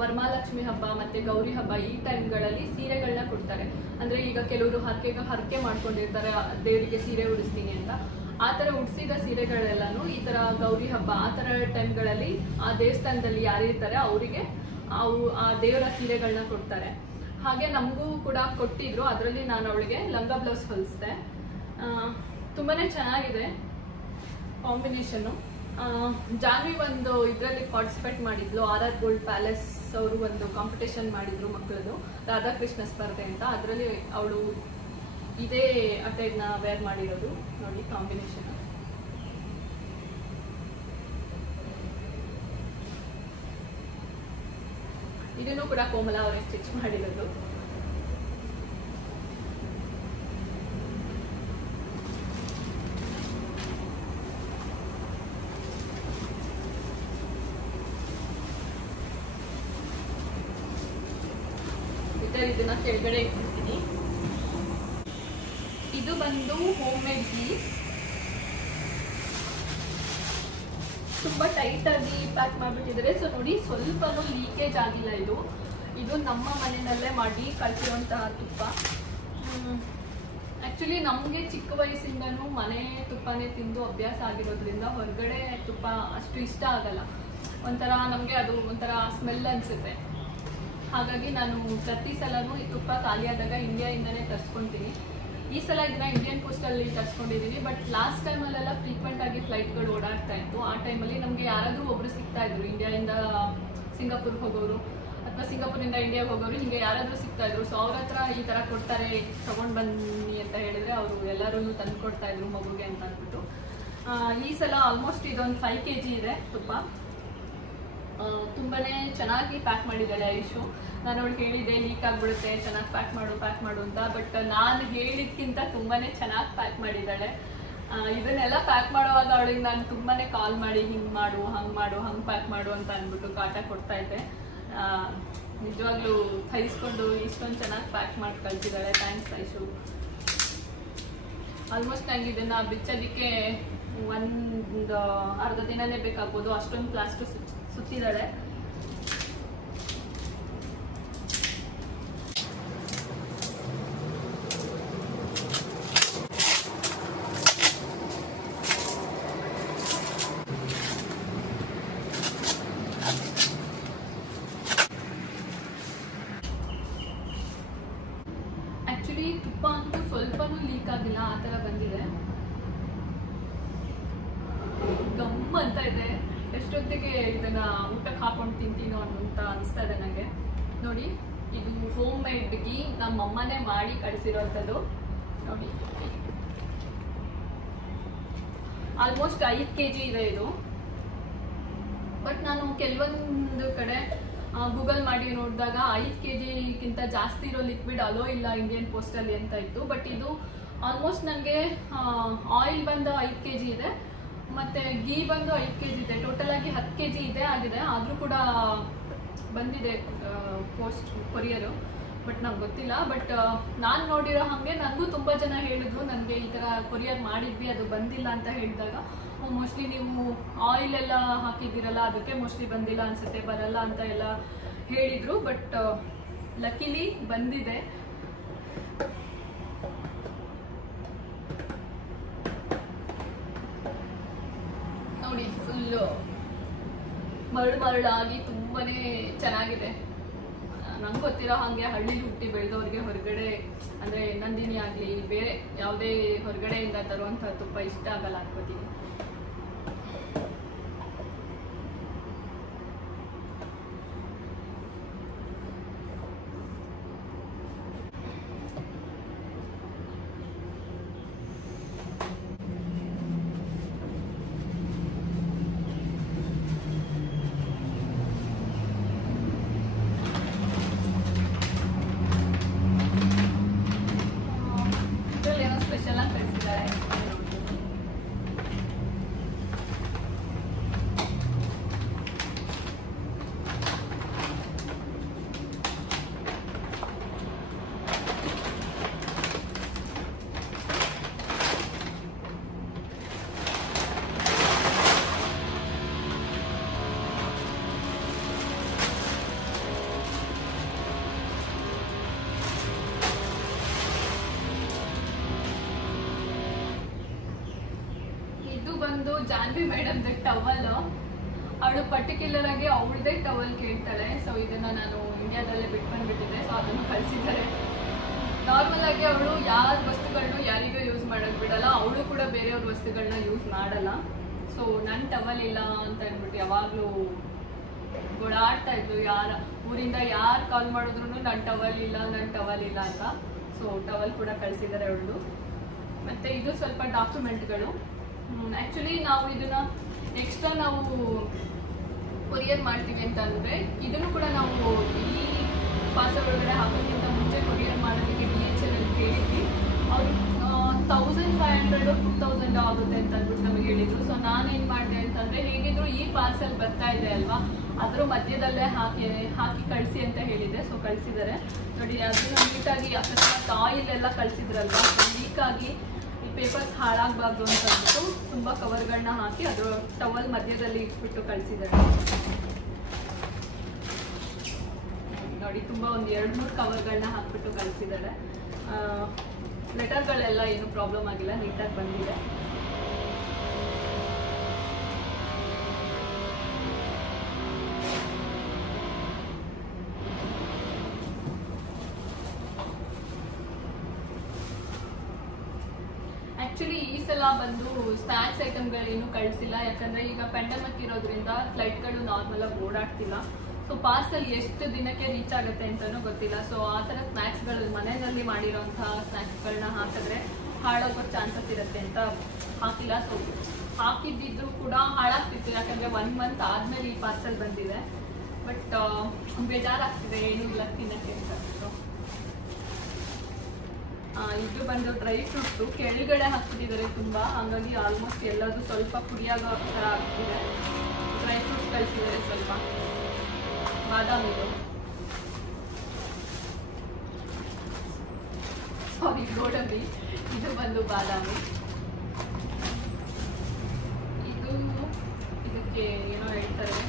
ವರಮಹಾಲಕ್ಷ್ಮಿ ಹಬ್ಬ ಮತ್ತೆ ಗೌರಿ ಹಬ್ಬ ಈ ಟೈಮ್ಗಳಲ್ಲಿ ಸೀರೆಗಳನ್ನ ಕೊಡ್ತಾರೆ. ಅಂದ್ರೆ ಈಗ ಕೆಲವರು ಹರಕೆ ಮಾಡ್ಕೊಂಡಿರ್ತಾರೆ, ದೇವರಿಗೆ ಸೀರೆ ಉಡಿಸ್ತೀನಿ ಅಂತ. ಆ ತರ ಉಡಿಸಿದ ಸೀರೆಗಳೆಲ್ಲಾನು ಈ ತರ ಗೌರಿ ಹಬ್ಬ ಆ ತರ ಟೈಮ್ಗಳಲ್ಲಿ ಆ ದೇವಸ್ಥಾನದಲ್ಲಿ ಯಾರಿರ್ತಾರೆ ಅವರಿಗೆ ಆ ದೇವರ ಸೀರೆಗಳನ್ನ ಕೊಡ್ತಾರೆ. ಹಾಗೆ ನಮಗೂ ಕೂಡ ಕೊಟ್ಟಿದ್ರು. ಅದರಲ್ಲಿ ನಾನು ಅವಳಿಗೆ ಲಂಗ ಬ್ಲೌಸ್ ಹೊಲಿಸಿದೆ. ತುಂಬಾನೇ ಚೆನ್ನಾಗಿದೆ ಕಾಂಬಿನೇಷನ್ನು. ಜಾನ್ವಿ ಒಂದು ಇದರಲ್ಲಿ ಪಾರ್ಟಿಸಿಪೇಟ್ ಮಾಡಿದ್ಲು, RR ಗೋಲ್ಡ್ ಪ್ಯಾಲೇಸ್ ಅವರು ಒಂದು ಕಾಂಪಿಟೇಷನ್ ಮಾಡಿದ್ರು ಮಕ್ಕಳದು, ರಾಧಾಕೃಷ್ಣ ಸ್ಪರ್ಧೆ ಅಂತ. ಅದರಲ್ಲಿ ಅವಳು ಇದೇ ಅಟೈರ್ನ ವೇರ್ ಮಾಡಿರೋದು ನೋಡಿ. ಕಾಂಬಿನೇಷನ್ ಇದನ್ನು ಕೂಡ ಕೋಮಲ ಅವರೇ ಸ್ಟಿಚ್ ಮಾಡಿರೋದು. ಇದನ್ನ ಕೆಳಗಡೆ ಇಟ್ಟಿರ್ತೀನಿ. ಇದು ಬಂದು ಹೋಮ್ ಮೇಡ್ ಘೀ, ತುಂಬಾ ಟೈಟ್ ಆಗಿ ಪ್ಯಾಕ್ ಮಾಡಿಬಿಟ್ಟಿದ್ದಾರೆ. ಸೊ ನೋಡಿ, ಸ್ವಲ್ಪನೂ ಲೀಕೇಜ್ ಆಗಿಲ್ಲ. ಇದು ನಮ್ಮ ಮನೆಯಲ್ಲೇ ಮಾಡಿ ಕಳಿಸಿರುವಂತಹ ತುಪ್ಪ. ಆಕ್ಚುಲಿ ನಮಗೆ ಚಿಕ್ಕ ವಯಸ್ಸಿಂದನೂ ಮನೆ ತುಪ್ಪನೇ ತಿಂದು ಅಭ್ಯಾಸ ಆಗಿರೋದ್ರಿಂದ ಹೊರಗಡೆ ತುಪ್ಪ ಅಷ್ಟು ಇಷ್ಟ ಆಗಲ್ಲ. ಒಂಥರ ನಮಗೆ ಅದು ಒಂಥರ ಸ್ಮೆಲ್ ಅನ್ಸುತ್ತೆ. ಹಾಗಾಗಿ ನಾನು ಪ್ರತಿ ಸಲನೂ ಈ ತುಪ್ಪ ಖಾಲಿ ಆದಾಗ ಇಂಡಿಯಾಯಿಂದನೇ ತರಿಸ್ಕೊತೀನಿ. ಈ ಸಲ ಇದನ್ನ ಇಂಡಿಯನ್ ಪೋಸ್ಟಲ್ಲಿ ತರಿಸ್ಕೊಂಡಿದ್ದೀನಿ. ಬಟ್ ಲಾಸ್ಟ್ ಟೈಮಲ್ಲೆಲ್ಲ ಫ್ರೀಕ್ವೆಂಟ್ ಆಗಿ ಫ್ಲೈಟ್ಗಳು ಓಡಾಡ್ತಾ ಇತ್ತು. ಆ ಟೈಮಲ್ಲಿ ನಮಗೆ ಯಾರಾದರೂ ಒಬ್ರು ಸಿಗ್ತಾ ಇದ್ರು, ಇಂಡಿಯಾದಿಂದ ಸಿಂಗಾಪುರ್ಗೆ ಹೋಗೋರು ಅಥವಾ ಸಿಂಗಾಪುರಿಂದ ಇಂಡಿಯಾಗೆ ಹೋಗೋರು ಹಿಂಗೆ ಯಾರಾದರೂ ಸಿಗ್ತಾ ಇದ್ರು. ಸೊ ಅವ್ರ ಹತ್ರ ಈ ಥರ ಕೊಡ್ತಾರೆ, ತಗೊಂಡು ಬನ್ನಿ ಅಂತ ಹೇಳಿದ್ರೆ ಅವರು ಎಲ್ಲರೂ ತಂದು ಕೊಡ್ತಾ ಇದ್ರು ಮಗುಗೆ ಅಂತ ಅಂದ್ಬಿಟ್ಟು. ಈ ಸಲ ಆಲ್ಮೋಸ್ಟ್ ಇದೊಂದು 5 kg ಇದೆ ತುಪ್ಪ. ತುಂಬಾನೇ ಚೆನ್ನಾಗಿ ಪ್ಯಾಕ್ ಮಾಡಿದ್ದಾಳೆ ಐಶು. ನಾನು ಅವ್ಳಿಗೆ ಹೇಳಿದ್ದೆ ಲೀಕ್ ಆಗ್ಬಿಡುತ್ತೆ, ಚೆನ್ನಾಗಿ ಪ್ಯಾಕ್ ಮಾಡು ಅಂತ. ಬಟ್ ನಾನು ಹೇಳಿದ್ಕಿಂತ ತುಂಬಾನೇ ಚೆನ್ನಾಗಿ ಪ್ಯಾಕ್ ಮಾಡಿದ್ದಾಳೆ. ಇದನ್ನೆಲ್ಲ ಪ್ಯಾಕ್ ಮಾಡುವಾಗ ಅವಳಿಗೆ ನಾನು ತುಂಬಾನೇ ಕಾಲ್ ಮಾಡಿ ಹಿಂಗ್ ಮಾಡು, ಹಂಗ್ ಪ್ಯಾಕ್ ಮಾಡು ಅಂತ ಅಂದ್ಬಿಟ್ಟು ಕಾಟ ಕೊಡ್ತಾ ಇದ್ದೆ. ನಿಜವಾಗ್ಲೂ ಕೈಸ್ಕೊಂಡು ಇಷ್ಟೊಂದು ಚೆನ್ನಾಗಿ ಪ್ಯಾಕ್ ಮಾಡಿ ಕಳ್ಸಿದ್ದಾಳೆ. ಥ್ಯಾಂಕ್ಸ್ ಐಶು. ಆಲ್ಮೋಸ್ಟ್ ನಂಗೆ ಇದನ್ನ ಬಿಚ್ಚೋದಿಕ್ಕೆ ಒಂದು ಅರ್ಧ ದಿನನೇ ಬೇಕಾಗ್ಬೋದು, ಅಷ್ಟೊಂದು ಪ್ಲಾಸ್ಟರ್ ಸುತ್ತಿದ್ದಾಳೆ. ಆಕ್ಚುಲಿ ತುಪ್ಪ ಅಂತೂ ಸ್ವಲ್ಪನೂ ಲೀಕ್ ಆಗಿಲ್ಲ, ಆ ಥರ ಬಂದಿದೆ. ಗಮ್ ಅಂತ ಇದೆ. ಎಷ್ಟೊತ್ತಿಗೆ ಇದನ್ನ ಊಟಕ್ಕೆ ಹಾಕೊಂಡು ತಿಂತೀನೋ ಅಂತ ಅನಿಸ್ತಾ ಇದೆ ನನಗೆ. ನೋಡಿ, ಇದು ಹೋಮ್ ಮೇಡ್ ಗೀ, ನಮ್ಮ ಅಮ್ಮನೇ ಮಾಡಿ ಕಳಿಸಿರೋಂಥದ್ದು. ನೋಡಿ, ಆಲ್ಮೋಸ್ಟ್ 5 kg ಇದೆ ಇದು. ಬಟ್ ನಾನು ಕೆಲವೊಂದು ಕಡೆ ಗೂಗಲ್ ಮಾಡಿ ನೋಡಿದಾಗ 5 kgಕ್ಕಿಂತ ಜಾಸ್ತಿ ಇರೋ ಲಿಕ್ವಿಡ್ ಅಲೋ ಇಲ್ಲ ಇಂಡಿಯನ್ ಪೋಸ್ಟಲ್ಲಿ ಅಂತ ಇತ್ತು. ಬಟ್ ಇದು ಆಲ್ಮೋಸ್ಟ್ ನನಗೆ ಆಯಿಲ್ ಬಂದು 5 kg ಇದೆ, ಮತ್ತೆ ಗೀ ಬಂದು 5 kg ಇದೆ. ಟೋಟಲ್ ಆಗಿ 10 kg ಇದೆ ಆಗಿದೆ. ಆದರೂ ಕೂಡ ಬಂದಿದೆ ಪೋಸ್ಟ್ ಕೊರಿಯರು, ಬಟ್ ನಂಗೆ ಗೊತ್ತಿಲ್ಲ. ಬಟ್ ನಾನು ನೋಡಿರೋ ಹಾಗೆ ನನಗೂ ತುಂಬ ಜನ ಹೇಳಿದ್ರು ನನಗೆ ಈ ಥರ ಕೊರಿಯರ್ ಮಾಡಿದ್ವಿ, ಅದು ಬಂದಿಲ್ಲ ಅಂತ ಹೇಳಿದಾಗ ಮೋಸ್ಟ್ಲಿ ನೀವು ಆಯಿಲ್ ಎಲ್ಲ ಹಾಕಿದ್ದೀರಲ್ಲ ಅದಕ್ಕೆ ಮೋಸ್ಟ್ಲಿ ಬಂದಿಲ್ಲ ಅನ್ಸುತ್ತೆ, ಬರಲ್ಲ ಅಂತ ಎಲ್ಲ ಹೇಳಿದ್ರು. ಬಟ್ ಲಕ್ಕಿಲಿ ಬಂದಿದೆ. ನೋಡಿ, ಫುಲ್ಲು ಮರಳಾಗಿ ತುಂಬಾನೇ ಚೆನ್ನಾಗಿದೆ. ನಂಗೆ ಗೊತ್ತಿರೋ ಹಾಗೆ ಹಳ್ಳಿ ಹುಟ್ಟಿ ಬೆಳೆದವ್ರಿಗೆ ಹೊರಗಡೆ ಅಂದರೆ ನಂದಿನಿ ಆಗಲಿ ಬೇರೆ ಯಾವುದೇ ಹೊರಗಡೆಯಿಂದ ತರುವಂಥ ತುಪ್ಪ ಇಷ್ಟ ಆಗಲ್ಲ ಅನ್ಕೋತೀನಿ. ಬಂದು ಜಾನ್ವಿ ಮೇಡಮ್ದ ಟವಲ್. ಅವಳು ಪರ್ಟಿಕ್ಯುಲರ್ ಆಗಿ ಅವಳದೇ ಟವಲ್ ಕೇಳ್ತಾಳೆ. ಸೊ ಇದನ್ನ ನಾನು ಇಂಡಿಯಾದಲ್ಲೇ ಬಿಟ್ಟು ಬಂದ್ಬಿಟ್ಟಿದ್ದೆ, ಸೊ ಅದನ್ನು ಕಳಿಸಿದ್ದಾರೆ. ನಾರ್ಮಲ್ ಆಗಿ ಅವಳು ಯಾರ ವಸ್ತುಗಳನ್ನೂ ಯಾರಿಗೂ ಯೂಸ್ ಮಾಡೋದು ಬಿಡಲ್ಲ, ಅವಳು ಕೂಡ ಬೇರೆಯವ್ರ ವಸ್ತುಗಳನ್ನ ಯೂಸ್ ಮಾಡಲ್ಲ. ಸೊ ನನ್ನ ಟವಲ್ ಇಲ್ಲ ಅಂತ ಅಂದ್ಬಿಟ್ಟು ಯಾವಾಗಲೂ ಓಡಾಡ್ತಾ ಇದ್ಲು. ಊರಿಂದ ಯಾರು ಕಾಲ್ ಮಾಡಿದ್ರು ನನ್ನ ಟವಲ್ ಇಲ್ಲ ಅಂತ. ಸೊ ಟವಲ್ ಕೂಡ ಕಳಿಸಿದ್ದಾರೆ ಅವಳು. ಮತ್ತೆ ಇದು ಸ್ವಲ್ಪ ಡಾಕ್ಯುಮೆಂಟ್ಗಳು. ಆ್ಯಕ್ಚುಲಿ ನಾವು ಇದನ್ನ ಎಕ್ಸ್ಟ್ರಾ ನಾವು ಕೊರಿಯರ್ ಮಾಡ್ತೀವಿ ಅಂತ ಅಂದರೆ ಇದನ್ನು ಕೂಡ ನಾವು ಈ ಪಾರ್ಸಲ್ ಒಳಗಡೆ ಹಾಕೋಕ್ಕಿಂತ ಮುಂಚೆ ಕೊರಿಯರ್ ಮಾಡೋದಕ್ಕೆ DHL ಅಲ್ಲಿ ಕೇಳಿದ್ವಿ. ಅವರು 1500 2000 ಆಗುತ್ತೆ ಅಂತ ಅಂದ್ಬಿಟ್ಟು ನಮಗೆ ಹೇಳಿದ್ರು. ಸೊ ನಾನೇನು ಮಾಡಿದೆ ಅಂತಂದರೆ, ಹೇಗಿದ್ರು ಈ ಪಾರ್ಸಲ್ ಬರ್ತಾ ಇದೆ ಅಲ್ವಾ, ಅದ್ರ ಮಧ್ಯದಲ್ಲೇ ಹಾಕಿ ಕಳಿಸಿ ಅಂತ ಹೇಳಿದೆ. ಸೊ ಕಳಿಸಿದ್ದಾರೆ ನೋಡಿ. ಅದನ್ನ ನೀಟಾಗಿ ಅಕಸ್ಮಾತ್ ಆಯಿಲ್ ಎಲ್ಲ ಕಳಿಸಿದ್ರಲ್ವಾ, ಲೀಕಾಗಿ ಈ ಪೇಪರ್ಸ್ ಹಾಳಾಗಬಾರ್ದು ಅಂತ ಅಂದ್ಬಿಟ್ಟು ತುಂಬ ಕವರ್ಗಳನ್ನ ಹಾಕಿ ಅದ್ರ ಟವಲ್ ಮಧ್ಯದಲ್ಲಿ ಇಟ್ಬಿಟ್ಟು ಕಳಿಸಿದ್ದಾರೆ ನೋಡಿ. ತುಂಬ ಒಂದು 2-3 ಕವರ್ಗಳನ್ನ ಹಾಕ್ಬಿಟ್ಟು ಕಳಿಸಿದ್ದಾರೆ. ಲೆಟರ್ಗಳೆಲ್ಲ ಏನು ಪ್ರಾಬ್ಲಮ್ ಆಗಿಲ್ಲ, ನೀಟಾಗಿ ಬಂದಿದೆ. ಆ್ಯಕ್ಚುಲಿ ಈ ಸಲ ಬಂದು ಸ್ನ್ಯಾಕ್ಸ್ ಐಟಮ್ಗಳೇನು ಕಳಿಸಿಲ್ಲ, ಯಾಕಂದರೆ ಈಗ ಪೆಂಡಮಿಕ್ ಇರೋದ್ರಿಂದ ಫ್ಲೈಟ್ಗಳು ನಾರ್ಮಲಾಗಿ ಓಡಾಡ್ತಿಲ್ಲ. ಸೊ ಪಾರ್ಸಲ್ ಎಷ್ಟು ದಿನಕ್ಕೆ ರೀಚ್ ಆಗುತ್ತೆ ಅಂತಲೂ ಗೊತ್ತಿಲ್ಲ. ಸೊ ಆ ಥರ ಸ್ನ್ಯಾಕ್ಸ್ಗಳು ಮನೆಯಲ್ಲಿ ಮಾಡಿರೋಂತಹ ಸ್ನ್ಯಾಕ್ಸ್ಗಳನ್ನ ಹಾಕಿದ್ರೆ ಹಾಳಾಗೋ ಚಾನ್ಸಸ್ ಇರುತ್ತೆ ಅಂತ ಹಾಕಿಲ್ಲ. ಸೊ ಹಾಕಿದ್ದಿದ್ರು ಕೂಡ ಹಾಳಾಗ್ತಿತ್ತು, ಯಾಕಂದರೆ 1 ಮಂತ್ ಆದಮೇಲೆ ಈ ಪಾರ್ಸಲ್ ಬಂದಿದೆ. ಬಟ್ ಬೇಜಾರಾಗ್ತಿದೆ, ಏನೂ ಇಲ್ಲ ತಿನ್ನಕ್ಕೆ ಅಂತ. ಇದು ಬಂದು ಡ್ರೈ ಫ್ರೂಟ್ಸು ಕೆಳಗಡೆ ಹಾಕ್ತಿದ್ದಾರೆ ತುಂಬ, ಹಾಗಾಗಿ ಆಲ್ಮೋಸ್ಟ್ ಎಲ್ಲದು ಸ್ವಲ್ಪ ಪುಡಿಯಾಗೋ ಥರ ಆಗ್ತಿದೆ. ಡ್ರೈ ಫ್ರೂಟ್ಸ್ ಕಳಿಸಿದ್ದಾರೆ, ಸ್ವಲ್ಪ ಬಾದಾಮಿದು, ಸಾರಿ ಗೋಡಂಬಿ, ಇದು ಬಂದು ಬಾದಾಮಿ. ಇದಕ್ಕೆ ಏನೋ ಹೇಳ್ತಾರೆ,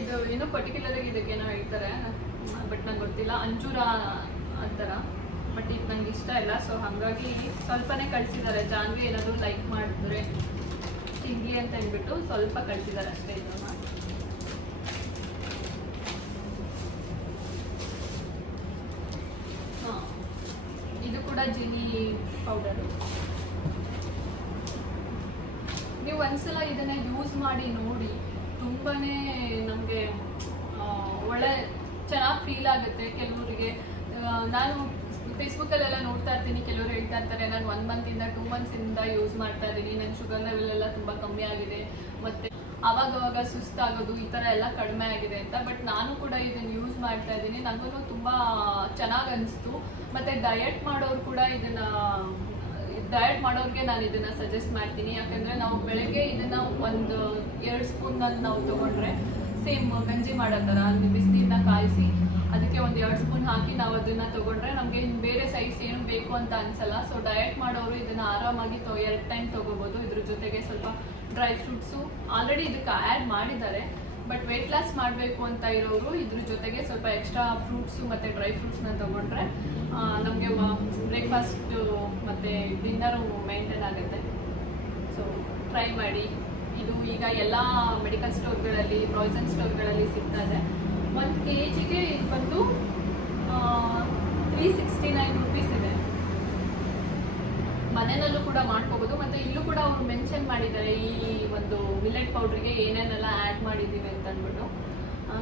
ಇದು ಏನೋ ಪರ್ಟಿಕ್ಯುಲರ್ ಆಗಿ ಇದಕ್ಕೇನೋ ಹೇಳ್ತಾರೆ, ಬಟ್ ನಂಗೆ ಗೊತ್ತಿಲ್ಲ, ಅಂಜೂರ ಅಂತಾರ. ಬಟ್ ಇದು ನಂಗೆ ಇಷ್ಟ ಇಲ್ಲ. ಸೊ ಹಾಗಾಗಿ ಸ್ವಲ್ಪನೇ ಕಳಿಸಿದ್ದಾರೆ. ಜಾನ್ವಿ ಏನಾದರೂ ಲೈಕ್ ಮಾಡಿದ್ರೆ ತಿಂಡಿ ಅಂತ ಅಂದ್ಬಿಟ್ಟು ಸ್ವಲ್ಪ ಕಳಿಸಿದ್ದಾರೆ ಅಷ್ಟೇ. ಇದು ಇದು ಕೂಡ ಜೀನಿ ಪೌಡರು. ನೀವು ಒಂದ್ಸಲ ಇದನ್ನ ಯೂಸ್ ಮಾಡಿ ನೋಡಿ, ತುಂಬಾನೇ ನಮಗೆ ಒಳ್ಳೆ ಚೆನ್ನಾಗಿ ಫೀಲ್ ಆಗುತ್ತೆ. ಕೆಲವರಿಗೆ ನಾನು ಫೇಸ್ಬುಕ್ಕಲ್ಲೆಲ್ಲ ನೋಡ್ತಾ ಇರ್ತೀನಿ, ಕೆಲವರು ಹೇಳ್ತಾ ಇರ್ತಾರೆ ನಾನು 1 ಮಂತಿಂದ 2 ಮಂತ್ಸಿಂದ ಯೂಸ್ ಮಾಡ್ತಾ ಇದ್ದೀನಿ, ನನ್ನ ಶುಗರ್ ಲೆವೆಲ್ ಎಲ್ಲ ತುಂಬ ಕಮ್ಮಿ ಆಗಿದೆ, ಮತ್ತು ಆವಾಗವಾಗ ಸುಸ್ತಾಗೋದು ಈ ಥರ ಎಲ್ಲ ಕಡಿಮೆ ಆಗಿದೆ ಅಂತ. ಬಟ್ ನಾನು ಕೂಡ ಇದನ್ನು ಯೂಸ್ ಮಾಡ್ತಾ ಇದ್ದೀನಿ, ನನಗೂ ತುಂಬ ಚೆನ್ನಾಗಿ ಅನಿಸ್ತು. ಮತ್ತು ಡಯಟ್ ಮಾಡೋರು ಕೂಡ ಡಯಟ್ ಮಾಡೋರಿಗೆ ನಾನು ಇದನ್ನ ಸಜೆಸ್ಟ್ ಮಾಡ್ತೀನಿ. ಯಾಕಂದರೆ ನಾವು ಬೆಳಗ್ಗೆ ಇದನ್ನ 1-2 ಸ್ಪೂನ್ ನಾವು ತೊಗೊಂಡ್ರೆ ಸೇಮ್ ಗಂಜಿ ಮಾಡೋ ಥರ ಬಿಸಿನೀರನ್ನ ಕಾಯಿಸಿ ಅದಕ್ಕೆ 1-2 ಸ್ಪೂನ್ ಹಾಕಿ ನಾವು ಅದನ್ನ ತೊಗೊಂಡ್ರೆ ನಮಗೆ ಬೇರೆ ಸೈಡ್ಸ್ ಏನು ಬೇಕು ಅಂತ ಅನ್ಸಲ್ಲ. ಸೊ ಡಯಟ್ ಮಾಡೋರು ಇದನ್ನ ಆರಾಮಾಗಿ 2 ಟೈಮ್ ತೊಗೋಬೋದು. ಇದ್ರ ಜೊತೆಗೆ ಸ್ವಲ್ಪ ಡ್ರೈ ಫ್ರೂಟ್ಸು ಆಲ್ರೆಡಿ ಇದಕ್ಕೆ ಆ್ಯಡ್ ಮಾಡಿದ್ದಾರೆ. ಬಟ್ ವೆಯ್ಟ್ ಲಾಸ್ ಮಾಡಬೇಕು ಅಂತ ಇರೋರು ಇದ್ರ ಜೊತೆಗೆ ಸ್ವಲ್ಪ ಎಕ್ಸ್ಟ್ರಾ ಫ್ರೂಟ್ಸು ಮತ್ತು ಡ್ರೈ ಫ್ರೂಟ್ಸ್ನ ತೊಗೊಂಡ್ರೆ ನಮಗೆ ಬ್ರೇಕ್ಫಾಸ್ಟು ಮತ್ತು ಡಿನ್ನರು ಮೇಂಟೈನ್ ಆಗುತ್ತೆ. ಸೊ ಟ್ರೈ ಮಾಡಿ. ಇದು ಈಗ ಎಲ್ಲ ಮೆಡಿಕಲ್ ಸ್ಟೋರ್ಗಳಲ್ಲಿ, ಪ್ರಾವಿಷನ್ ಸ್ಟೋರ್ಗಳಲ್ಲಿ ಸಿಗ್ತಾ ಇದೆ. 1 kgಗೆ ಇದು ಬಂದು 369 ರೂಪೀಸ್ ಇದೆ. ಮನೆಯಲ್ಲೂ ಕೂಡ ಮಾಡ್ಕೋಬೋದು. ಮತ್ತು ಇಲ್ಲೂ ಕೂಡ ಅವರು ಮೆನ್ಷನ್ ಮಾಡಿದ್ದಾರೆ ಈ ಒಂದು ಮಿಲೆಟ್ ಪೌಡ್ರಿಗೆ ಏನೇನೆಲ್ಲ ಆ್ಯಡ್ ಮಾಡಿದ್ದೀವಿ ಅಂತ ಅಂದ್ಬಿಟ್ಟು.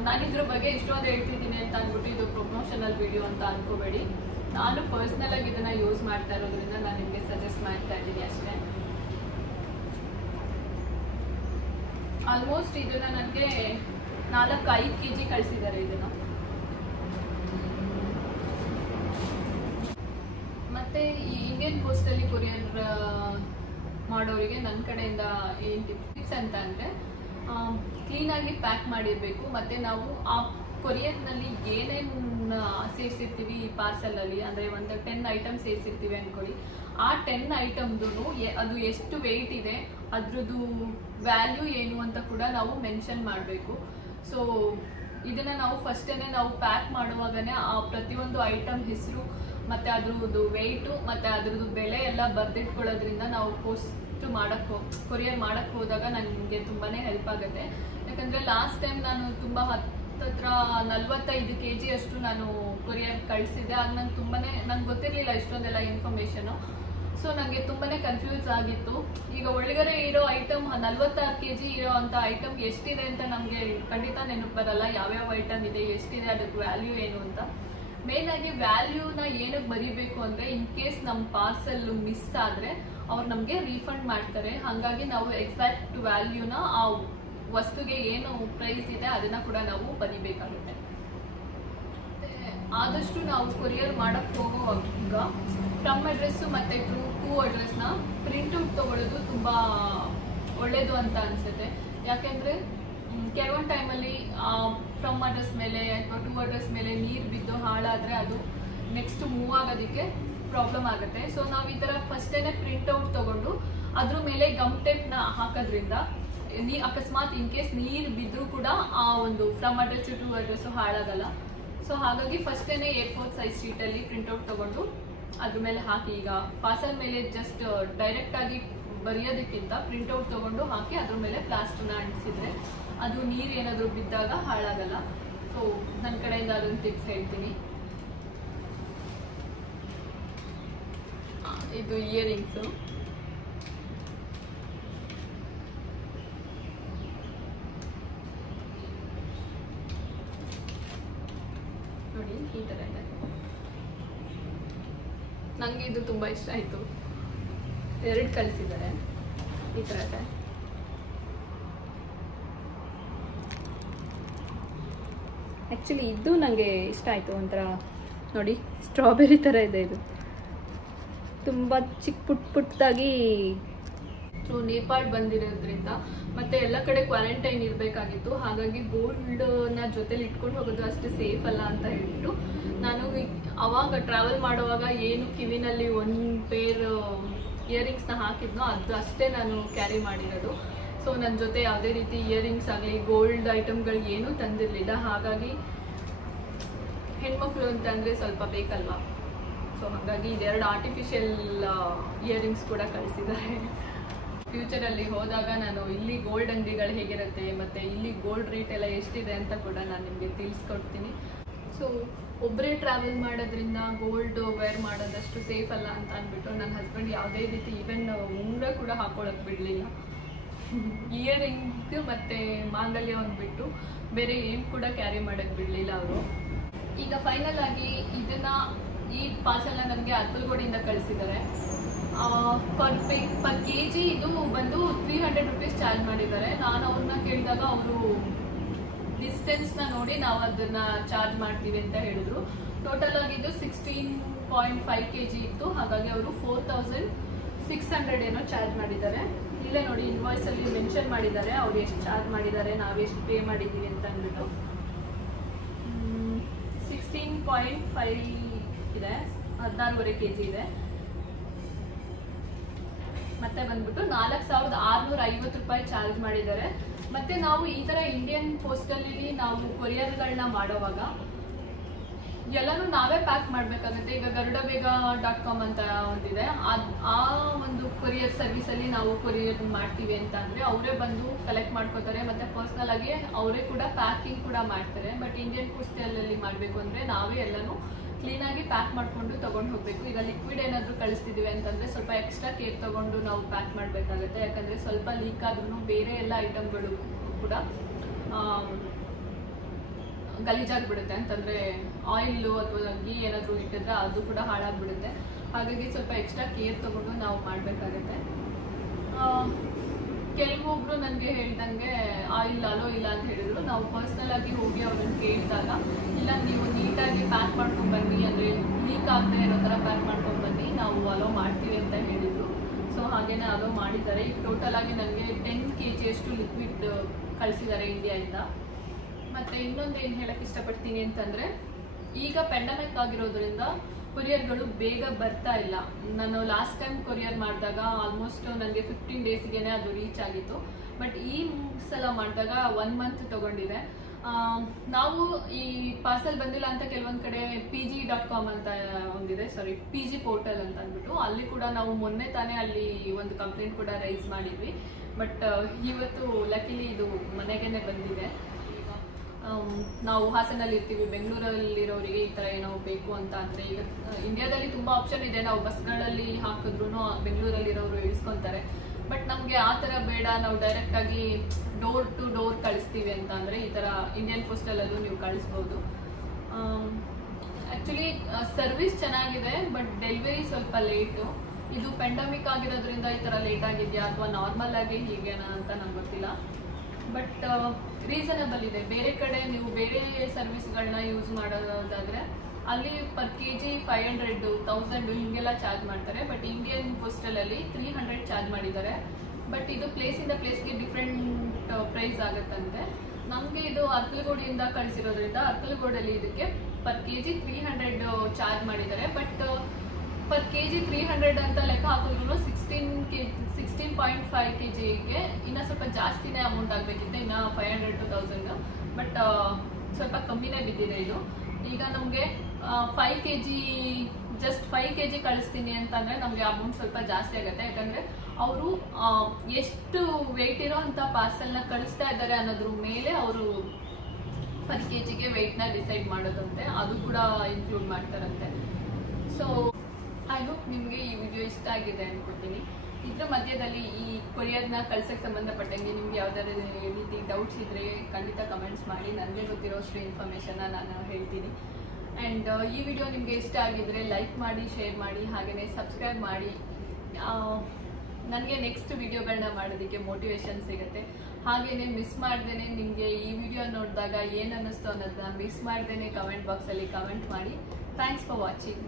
ನಾನಿದ್ರ ಬಗ್ಗೆ ಇಷ್ಟೊಂದು ಹೇಳ್ತಿದ್ದೀನಿ ಅಂತ ಅಂದ್ಬಿಟ್ಟು ಇದು ಪ್ರಮೋಷನಲ್ ವಿಡಿಯೋ ಅಂತ ಅನ್ಕೋಬೇಡಿ. ನಾನು ಪರ್ಸ್ನಲ್ ಆಗಿ ಇದನ್ನ ಯೂಸ್ ಮಾಡ್ತಾ ಇರೋದ್ರಿಂದ ನಾನು ನಿಮಗೆ ಸಜೆಸ್ಟ್ ಮಾಡ್ತಾ ಇದ್ದೀನಿ ಅಷ್ಟೇ. ಆಲ್ಮೋಸ್ಟ್ ಇದನ್ನ ನನಗೆ 4-5 kg ಕಳಿಸಿದ್ದಾರೆ ಇದನ್ನ. ಮತ್ತೆ ಈ ಇಂಡಿಯನ್ ಪೋಸ್ಟಲ್ಲಿ ಕೊರಿಯರ್ ಮಾಡೋರಿಗೆ ನನ್ನ ಕಡೆಯಿಂದ ಏನು ಟಿಪ್ಸ್ ಅಂತ ಅಂದರೆ, ಕ್ಲೀನಾಗಿ ಪ್ಯಾಕ್ ಮಾಡಿರಬೇಕು. ಮತ್ತು ನಾವು ಆ ಕೊರಿಯರ್ನಲ್ಲಿ ಏನೇನು ಸೇರಿಸಿರ್ತೀವಿ ಈ ಪಾರ್ಸಲಲ್ಲಿ, ಅಂದರೆ ಒಂದು 10 ಐಟಮ್ ಸೇರಿಸಿರ್ತೀವಿ ಅಂದ್ಕೊಳ್ಳಿ, ಆ 10 ಐಟಮ್ದು ಅದು ಎಷ್ಟು ವೆಯ್ಟ್ ಇದೆ, ಅದ್ರದ್ದು ವ್ಯಾಲ್ಯೂ ಏನು ಅಂತ ಕೂಡ ನಾವು ಮೆನ್ಷನ್ ಮಾಡಬೇಕು. ಸೊ ಇದನ್ನು ನಾವು ಫಸ್ಟೇ ನಾವು ಪ್ಯಾಕ್ ಮಾಡುವಾಗನೇ ಆ ಪ್ರತಿಯೊಂದು ಐಟಮ್ ಹೆಸರು ಮತ್ತು ಅದ್ರದ್ದು ವೆಯ್ಟು ಮತ್ತು ಅದ್ರದ್ದು ಬೆಲೆ ಎಲ್ಲ ಬರೆದಿಟ್ಕೊಳ್ಳೋದ್ರಿಂದ ನಾವು ಕೊರಿಯರ್ ಮಾಡೋಕ್ಕೆ ಹೋದಾಗ ನನಗೆ ತುಂಬಾ ಹೆಲ್ಪ್ ಆಗುತ್ತೆ. ಯಾಕಂದರೆ ಲಾಸ್ಟ್ ಟೈಮ್ ನಾನು ತುಂಬ ಹತ್ರ 45 kg ಅಷ್ಟು ನಾನು ಕೊರಿಯರ್ ಕಳಿಸಿದ್ದೆ. ಆಗ ನಂಗೆ ಗೊತ್ತಿರಲಿಲ್ಲ ಇಷ್ಟೊಂದೆಲ್ಲ ಇನ್ಫಾರ್ಮೇಷನು. ಸೊ ನನಗೆ ತುಂಬಾ ಕನ್ಫ್ಯೂಸ್ ಆಗಿತ್ತು. ಈಗ ಒಳಗಡೆ ಇರೋ ಐಟಮ್ 46 kg ಇರೋ ಅಂಥ ಐಟಮ್ ಎಷ್ಟಿದೆ ಅಂತ ನಮಗೆ ಖಂಡಿತ ನೆನಪು ಬರಲ್ಲ. ಯಾವ್ಯಾವ ಐಟಮ್ ಇದೆ, ಎಷ್ಟಿದೆ, ಅದಕ್ಕೆ ವ್ಯಾಲ್ಯೂ ಏನು ಅಂತ. ಮೇಯ್ನಾಗಿ ವ್ಯಾಲ್ಯೂನ ಏನಕ್ಕೆ ಬರೀಬೇಕು ಅಂದರೆ, ಇನ್ ಕೇಸ್ ನಮ್ಮ ಪಾರ್ಸಲ್ ಮಿಸ್ ಆದರೆ ಅವ್ರು ನಮಗೆ ರೀಫಂಡ್ ಮಾಡ್ತಾರೆ. ಹಾಗಾಗಿ ನಾವು ಎಕ್ಸಾಕ್ಟ್ ವ್ಯಾಲ್ಯೂನ ಆ ವಸ್ತುಗೆ ಏನು ಪ್ರೈಸ್ ಇದೆ ಅದನ್ನ ಕೂಡ ನಾವು ಬರೀಬೇಕಾಗುತ್ತೆ. ಆದಷ್ಟು ನಾವು ಕೊರಿಯರ್ ಮಾಡಕ್ಕೆ ಹೋಗುವಾಗ ಫ್ರಮ್ ಅಡ್ರೆಸ್ಸು ಮತ್ತು ಟೂ ಅಡ್ರೆಸ್ನ ಪ್ರಿಂಟ್ಔಟ್ ತೊಗೊಳ್ಳೋದು ತುಂಬ ಒಳ್ಳೆಯದು ಅಂತ ಅನಿಸುತ್ತೆ. ಯಾಕೆಂದರೆ ಕೆಲವೊಂದು ಟೈಮಲ್ಲಿ ಫ್ರಮ್ ಅಡ್ರೆಸ್ ಮೇಲೆ ಅಥವಾ ಟೂ ಅಡ್ರೆಸ್ ಮೇಲೆ ನೀರು ಬಿದ್ದು ಹಾಳಾದರೆ ಅದು ನೆಕ್ಸ್ಟ್ ಮೂವ್ ಆಗೋದಕ್ಕೆ ಪ್ರಾಬ್ಲಮ್ ಆಗುತ್ತೆ. ಸೊ ನಾವು ಈ ಥರ ಫಸ್ಟೇ ಪ್ರಿಂಟ್ಔಟ್ ತೊಗೊಂಡು ಅದ್ರ ಮೇಲೆ ಗಮ್ ಟೇಪ್ನ ಹಾಕೋದ್ರಿಂದ ಅಕಸ್ಮಾತ್ ಇನ್ ಕೇಸ್ ನೀರು ಬಿದ್ದರೂ ಕೂಡ ಆ ಒಂದು ಫ್ರಮ್ ಅಡ್ರೆಸ್ಸು ಟೂ ಅಡ್ರೆಸ್ಸು ಹಾಳಾಗಲ್ಲ. ಸೊ ಹಾಗಾಗಿ ಫಸ್ಟೇ A4 ಸೈಜ್ ಶೀಟಲ್ಲಿ ಪ್ರಿಂಟ್ಔಟ್ ತೊಗೊಂಡು ಅದ್ರ ಮೇಲೆ ಹಾಕಿ, ಈಗ ಪಾರ್ಸಲ್ ಮೇಲೆ ಜಸ್ಟ್ ಡೈರೆಕ್ಟಾಗಿ ಬರೆಯೋದಕ್ಕಿಂತ ಪ್ರಿಂಟ್ಔಟ್ ತೊಗೊಂಡು ಹಾಕಿ ಅದ್ರ ಮೇಲೆ ಪ್ಲಾಸ್ಟರ್ನ ಅಂಟಿಸಿದ್ರೆ ಅದು ನೀರು ಏನಾದರೂ ಬಿದ್ದಾಗ ಹಾಳಾಗಲ್ಲ. ಸೊ ನನ್ನ ಕಡೆಯಿಂದ ಅದೊಂದು ಟಿಪ್ಸ್ ಹೇಳ್ತೀನಿ. ಇದು ಇಯರಿಂಗ್ಸು. ನೋಡಿ ಈ ಥರ ಇದೆ. ನನಗೆ ಇದು ತುಂಬ ಇಷ್ಟ ಆಯಿತು. 2 ಕಳಿಸಿದ್ದಾರೆ ಈ ಥರ ಇದೆ. ಆ್ಯಕ್ಚುಲಿ ಇದು ನನಗೆ ಇಷ್ಟ ಆಯಿತು. ಒಂಥರ ನೋಡಿ ಸ್ಟ್ರಾಬೆರಿ ಥರ ಇದೆ. ಇದು ತುಂಬ ಚಿಕ್ಕ ಪುಟ್ಟದಾಗಿ ನೇಪಾಳ್ ಬಂದಿರೋದ್ರಿಂದ ಮತ್ತು ಎಲ್ಲ ಕಡೆ ಕ್ವಾರಂಟೈನ್ ಇರಬೇಕಾಗಿತ್ತು. ಹಾಗಾಗಿ ಗೋಲ್ಡ್ನ ಜೊತೆಲಿ ಇಟ್ಕೊಂಡು ಹೋಗೋದು ಅಷ್ಟು ಸೇಫ್ ಅಲ್ಲ ಅಂತ ಹೇಳ್ಬಿಟ್ಟು ನಾನು ಅವಾಗ ಟ್ರಾವೆಲ್ ಮಾಡುವಾಗ ಏನು ಕಿವಿನಲ್ಲಿ 1 ಪೇರ್ ಇಯರಿಂಗ್ಸ್ನ ಹಾಕಿದ್ನೋ ಅದು ಅಷ್ಟೇ ನಾನು ಕ್ಯಾರಿ ಮಾಡಿರೋದು. ಸೊ ನನ್ನ ಜೊತೆ ಯಾವುದೇ ರೀತಿ ಇಯರಿಂಗ್ಸ್ ಆಗಲಿ ಗೋಲ್ಡ್ ಐಟಮ್ಗಳು ಏನೂ ತಂದಿರಲಿಲ್ಲ. ಹಾಗಾಗಿ ಹೆಣ್ಮಕ್ಳು ಅಂತಂದರೆ ಸ್ವಲ್ಪ ಬೇಕಲ್ವಾ. ಸೊ ಹಾಗಾಗಿ ಇದೆರಡು ಆರ್ಟಿಫಿಷಿಯಲ್ ಇಯರಿಂಗ್ಸ್ ಕೂಡ ಕಳಿಸಿದ್ದಾರೆ. ಫ್ಯೂಚರಲ್ಲಿ ಹೋದಾಗ ನಾನು ಇಲ್ಲಿ ಗೋಲ್ಡ್ ಅಂಗಡಿಗಳು ಹೇಗಿರುತ್ತೆ ಮತ್ತು ಇಲ್ಲಿ ಗೋಲ್ಡ್ ರೇಟ್ ಎಲ್ಲ ಎಷ್ಟಿದೆ ಅಂತ ಕೂಡ ನಾನು ನಿಮಗೆ ತಿಳಿಸ್ಕೊಡ್ತೀನಿ. ಸೊ ಒಬ್ಬರೇ ಟ್ರಾವೆಲ್ ಮಾಡೋದ್ರಿಂದ ಗೋಲ್ಡ್ ವೇರ್ ಮಾಡೋದಷ್ಟು ಸೇಫ್ ಅಲ್ಲ ಅಂತ ಅಂದ್ಬಿಟ್ಟು ನನ್ನ ಹಸ್ಬೆಂಡ್ ಯಾವುದೇ ರೀತಿ ಈವನ್ ಉಂಗುರ ಕೂಡ ಹಾಕೊಳ್ಳೋಕೆ ಬಿಡಲಿಲ್ಲ. ಇಯರಿಂಗ್ ಮತ್ತು ಮಾಂಗಲ್ಯ ಒಂದು ಬಿಟ್ಟು ಬೇರೆ ಏನು ಕೂಡ ಕ್ಯಾರಿ ಮಾಡೋಕ್ಕೆ ಬಿಡಲಿಲ್ಲ ಅವರು. ಈಗ ಫೈನಲ್ ಆಗಿ ಈ ಪಾರ್ಸೆಲ್ನ ನನಗೆ ಅರ್ಕಲ್ಗೋಡಿಂದ ಕಳಿಸಿದ್ದಾರೆ. ಪರ್ kg ಇದು ಬಂದು 300 ರೂಪೀಸ್ ಚಾರ್ಜ್ ಮಾಡಿದ್ದಾರೆ. ನಾನು ಅವ್ರನ್ನ ಕೇಳಿದಾಗ ಅವರು ಡಿಸ್ಟೆನ್ಸ್ನ ನೋಡಿ ನಾವು ಅದನ್ನು ಚಾರ್ಜ್ ಮಾಡ್ತೀವಿ ಅಂತ ಹೇಳಿದ್ರು. ಟೋಟಲ್ ಆಗಿದ್ದು 16.5 kg ಇತ್ತು. ಹಾಗಾಗಿ ಅವರು 4600 ಏನೋ ಚಾರ್ಜ್ ಮಾಡಿದ್ದಾರೆ. ಇಲ್ಲೇ ನೋಡಿ ಇನ್ವಾಯ್ಸಲ್ಲಿ ಮೆನ್ಷನ್ ಮಾಡಿದ್ದಾರೆ ಅವ್ರು ಎಷ್ಟು ಚಾರ್ಜ್ ಮಾಡಿದ್ದಾರೆ, ನಾವೆಷ್ಟು ಪೇ ಮಾಡಿದ್ದೀವಿ ಅಂತ ಅಂದ್ಬಿಟ್ಟು. 16.5 ಇದೆ, 14.5 kg ಇದೆ. ಮತ್ತೆ ಬಂದ್ಬಿಟ್ಟು 4650 ರೂಪಾಯಿ ಚಾರ್ಜ್ ಮಾಡಿದ್ದಾರೆ. ಮತ್ತೆ ನಾವು ಈ ತರ ಇಂಡಿಯನ್ ಪೋಸ್ಟಲ್ಲಿ ನಾವು ಕೊರಿಯರ್ಗಳನ್ನ ಮಾಡೋವಾಗ ಎಲ್ಲನೂ ನಾವೇ ಪ್ಯಾಕ್ ಮಾಡಬೇಕಾಗುತ್ತೆ. ಈಗ garudavedha.com ಅಂತ ಒಂದಿದೆ, ಆ ಒಂದು ಕೊರಿಯರ್ ಸರ್ವಿಸಲ್ಲಿ ನಾವು ಕೊರಿಯರ್ ಮಾಡ್ತೀವಿ ಅಂತ ಅಂದರೆ ಅವರೇ ಬಂದು ಕಲೆಕ್ಟ್ ಮಾಡ್ಕೋತಾರೆ ಮತ್ತು ಪರ್ಸ್ನಲ್ ಆಗಿ ಅವರೇ ಕೂಡ ಪ್ಯಾಕಿಂಗ್ ಕೂಡ ಮಾಡ್ತಾರೆ. ಬಟ್ ಇಂಡಿಯನ್ ಪೋಸ್ಟಲ್ಲಿ ಮಾಡಬೇಕು ಅಂದರೆ ನಾವೇ ಎಲ್ಲನೂ ಕ್ಲೀನಾಗಿ ಪ್ಯಾಕ್ ಮಾಡಿಕೊಂಡು ತೊಗೊಂಡು ಹೋಗಬೇಕು. ಈಗ ಲಿಕ್ವಿಡ್ ಏನಾದರೂ ಕಳಿಸ್ತಿದ್ದೀವಿ ಅಂತಂದರೆ ಸ್ವಲ್ಪ ಎಕ್ಸ್ಟ್ರಾ ಕೇರ್ ತೊಗೊಂಡು ನಾವು ಪ್ಯಾಕ್ ಮಾಡಬೇಕಾಗುತ್ತೆ. ಯಾಕಂದರೆ ಸ್ವಲ್ಪ ಲೀಕ್ ಆದ್ರೂ ಬೇರೆ ಎಲ್ಲ ಐಟಮ್ಗಳು ಕೂಡ ಗಲೀಜಾಗಿಬಿಡುತ್ತೆ. ಅಂತಂದರೆ ಆಯಿಲು ಅಥವಾ ಗೀ ಏನಾದರೂ ಇಟ್ಟಿದ್ರೆ ಅದು ಕೂಡ ಹಾಳಾಗಿಬಿಡುತ್ತೆ. ಹಾಗಾಗಿ ಸ್ವಲ್ಪ ಎಕ್ಸ್ಟ್ರಾ ಕೇರ್ ತೊಗೊಂಡು ನಾವು ಮಾಡಬೇಕಾಗುತ್ತೆ. ಕೆಲವೊಬ್ರು ನನಗೆ ಹೇಳ್ದಂಗೆ ಆಯಿಲ್ ಅಲೋ ಇಲ್ಲ ಅಂತ ಹೇಳಿದ್ರು. ನಾವು ಪರ್ಸ್ನಲ್ ಆಗಿ ಹೋಗಿ ಅವ್ರನ್ನ ಕೇಳಿದಾಗ ಇಲ್ಲ ನೀವು ನೀಟಾಗಿ ಪ್ಯಾಕ್ ಮಾಡ್ಕೊಂಡು ಬನ್ನಿ, ಅಂದರೆ ಲೀಕ್ ಆಗದೆ ಇರೋ ಥರ ಪ್ಯಾಕ್ ಮಾಡ್ಕೊಂಡು ಬನ್ನಿ, ನಾವು ಅಲೋ ಮಾಡ್ತೀವಿ ಅಂತ ಹೇಳಿದರು. ಸೊ ಹಾಗೇನೆ ಅಲೋ ಮಾಡಿದ್ದಾರೆ. ಈಗ ಟೋಟಲ್ ಆಗಿ ನನಗೆ 10 kg ಅಷ್ಟು ಲಿಕ್ವಿಡ್ ಕಳಿಸಿದ್ದಾರೆ ಇಂಡಿಯಾದಿಂದ. ಮತ್ತು ಇನ್ನೊಂದು ಏನು ಹೇಳಕ್ಕೆ ಇಷ್ಟಪಡ್ತೀನಿ ಅಂತಂದರೆ ಈಗ ಪ್ಯಾಂಡಮಿಕ್ ಆಗಿರೋದ್ರಿಂದ ಕೊರಿಯರ್ಗಳು ಬೇಗ ಬರ್ತಾ ಇಲ್ಲ. ನಾನು ಲಾಸ್ಟ್ ಟೈಮ್ ಕೊರಿಯರ್ ಮಾಡಿದಾಗ ಆಲ್ಮೋಸ್ಟ್ ನನಗೆ 15 ಡೇಸ್ಗೆ ಅದು ರೀಚ್ ಆಗಿತ್ತು. ಬಟ್ ಈ ಸಲ ಮಾಡಿದಾಗ 1 ಮಂತ್ ತೊಗೊಂಡಿದೆ. ನಾವು ಈ ಪಾರ್ಸೆಲ್ ಬಂದಿಲ್ಲ ಅಂತ ಕೆಲವೊಂದು ಕಡೆ PG.com ಅಂತ ಒಂದಿದೆ, PG ಪೋರ್ಟಲ್ ಅಂತ ಅಂದ್ಬಿಟ್ಟು ಅಲ್ಲಿ ಕೂಡ ನಾವು ಮೊನ್ನೆ ತಾನೇ ಅಲ್ಲಿ ಒಂದು ಕಂಪ್ಲೇಂಟ್ ಕೂಡ ರೈಸ್ ಮಾಡಿದ್ವಿ. ಬಟ್ ಇವತ್ತು ಲಕಿಲಿ ಇದು ಮನೆಗೇನೆ ಬಂದಿದೆ. ನಾವು ಹಾಸನಲ್ಲಿ ಇರ್ತೀವಿ, ಬೆಂಗಳೂರಲ್ಲಿರೋರಿಗೆ ಈ ಥರ ಏನೋ ಬೇಕು ಅಂತ ಅಂದರೆ ಈಗ ಇಂಡಿಯಾದಲ್ಲಿ ತುಂಬ ಆಪ್ಷನ್ ಇದೆ. ನಾವು ಬಸ್ಗಳಲ್ಲಿ ಹಾಕಿದ್ರು ಬೆಂಗಳೂರಲ್ಲಿರೋರು ಇಳಿಸ್ಕೊತಾರೆ. ಬಟ್ ನಮಗೆ ಆ ಥರ ಬೇಡ, ನಾವು ಡೈರೆಕ್ಟಾಗಿ ಡೋರ್ ಟು ಡೋರ್ ಕಳಿಸ್ತೀವಿ ಅಂತ ಅಂದರೆ ಈ ಥರ ಇಂಡಿಯನ್ ಪೋಸ್ಟಲ್ಲೂ ನೀವು ಕಳಿಸ್ಬೋದು. ಆ್ಯಕ್ಚುಲಿ ಸರ್ವಿಸ್ ಚೆನ್ನಾಗಿದೆ, ಬಟ್ ಡೆಲಿವರಿ ಸ್ವಲ್ಪ ಲೇಟು. ಇದು ಪ್ಯಾಂಡಮಿಕ್ ಆಗಿರೋದ್ರಿಂದ ಈ ಥರ ಲೇಟ್ ಆಗಿದೆಯಾ ಅಥವಾ ನಾರ್ಮಲ್ ಆಗಿ ಹೀಗೇನಾ ಅಂತ ನಂಗೆ ಗೊತ್ತಿಲ್ಲ. ಬಟ್ ರೀಸನಬಲ್ ಇದೆ. ಬೇರೆ ಕಡೆ ನೀವು ಬೇರೆ ಸರ್ವಿಸ್ಗಳನ್ನ ಯೂಸ್ ಮಾಡೋದಾದರೆ ಅಲ್ಲಿ ಪರ್ kg 500, 1000 ಹೀಗೆಲ್ಲ ಚಾರ್ಜ್ ಮಾಡ್ತಾರೆ. ಬಟ್ ಇಂಡಿಯನ್ ಪೋಸ್ಟಲಲ್ಲಿ 300 ಚಾರ್ಜ್ ಮಾಡಿದ್ದಾರೆ. ಬಟ್ ಇದು ಪ್ಲೇಸಿಂದ ಪ್ಲೇಸ್ಗೆ ಡಿಫ್ರೆಂಟ್ ಪ್ರೈಸ್ ಆಗುತ್ತಂತೆ. ನಮಗೆ ಇದು ಅರ್ಕಲ್ಗೋಡಿಯಿಂದ ಕಳಿಸಿರೋದ್ರಿಂದ ಅರ್ಕಲ್ಗೋಡಲ್ಲಿ ಇದಕ್ಕೆ ಪರ್ kg 300 ಚಾರ್ಜ್ ಮಾಡಿದ್ದಾರೆ. ಬಟ್ ಪರ್ kg 300 ಅಂತ ಲೆಕ್ಕ ಹಾಕಿದ್ರು 16.5 kgಗೆ ಇನ್ನೂ ಸ್ವಲ್ಪ ಜಾಸ್ತಿನೇ ಅಮೌಂಟ್ ಆಗಬೇಕಿತ್ತು, ಇನ್ನು 500 to 1000. ಬಟ್ ಸ್ವಲ್ಪ ಕಮ್ಮಿನೇ ಬಿದ್ದಿದೆ ಇದು. ಈಗ ನಮಗೆ 5 kg ಜಸ್ಟ್ 5 kg ಕಳಿಸ್ತೀನಿ ಅಂತಂದರೆ ನಮಗೆ ಅಮೌಂಟ್ ಸ್ವಲ್ಪ ಜಾಸ್ತಿ ಆಗುತ್ತೆ. ಯಾಕಂದರೆ ಅವರು ಎಷ್ಟು ವೆಯ್ಟ್ ಇರೋ ಅಂಥ ಪಾರ್ಸೆಲ್ನ ಕಳಿಸ್ತಾ ಇದ್ದಾರೆ ಅನ್ನೋದ್ರ ಮೇಲೆ ಅವರು ಪರ್ kgಗೆ ವೆಯ್ಟ್ನ ಡಿಸೈಡ್ ಮಾಡೋದಂತೆ, ಅದು ಕೂಡ ಇನ್ಕ್ಲೂಡ್ ಮಾಡ್ತಾರಂತೆ. ಸೊ ಐ ಹೋಪ್ ನಿಮಗೆ ಈ ವಿಡಿಯೋ ಇಷ್ಟ ಆಗಿದೆ ಅನ್ಕೊಳ್ತೀನಿ. ಇದ್ರ ಮಧ್ಯದಲ್ಲಿ ಈ ಕೊರಿಯರ್ನ ಕಳ್ಸಕ್ಕೆ ಸಂಬಂಧಪಟ್ಟಂಗೆ ನಿಮ್ಗೆ ಯಾವ್ದಾದ್ರು ರೀತಿ ಡೌಟ್ಸ್ ಇದ್ರೆ ಖಂಡಿತ ಕಮೆಂಟ್ಸ್ ಮಾಡಿ. ನನಗೆ ಗೊತ್ತಿರೋಷ್ಟು ಇನ್ಫಾರ್ಮೇಷನ್ನ ನಾನು ಹೇಳ್ತೀನಿ. ಆ್ಯಂಡ್ ಈ ವಿಡಿಯೋ ನಿಮಗೆ ಇಷ್ಟ ಆಗಿದ್ರೆ ಲೈಕ್ ಮಾಡಿ, ಶೇರ್ ಮಾಡಿ, ಹಾಗೆಯೇ ಸಬ್ಸ್ಕ್ರೈಬ್ ಮಾಡಿ. ನನಗೆ ನೆಕ್ಸ್ಟ್ ವಿಡಿಯೋಗಳನ್ನ ಮಾಡೋದಕ್ಕೆ ಮೋಟಿವೇಶನ್ ಸಿಗುತ್ತೆ. ಹಾಗೆಯೇ ಮಿಸ್ ಮಾಡ್ದೇನೆ ನಿಮಗೆ ಈ ವಿಡಿಯೋ ನೋಡಿದಾಗ ಏನು ಅನ್ನಿಸ್ತು ಅನ್ನೋದನ್ನ ಮಿಸ್ ಮಾಡ್ದೇನೆ ಕಮೆಂಟ್ ಬಾಕ್ಸಲ್ಲಿ ಕಮೆಂಟ್ ಮಾಡಿ. Thanks for watching.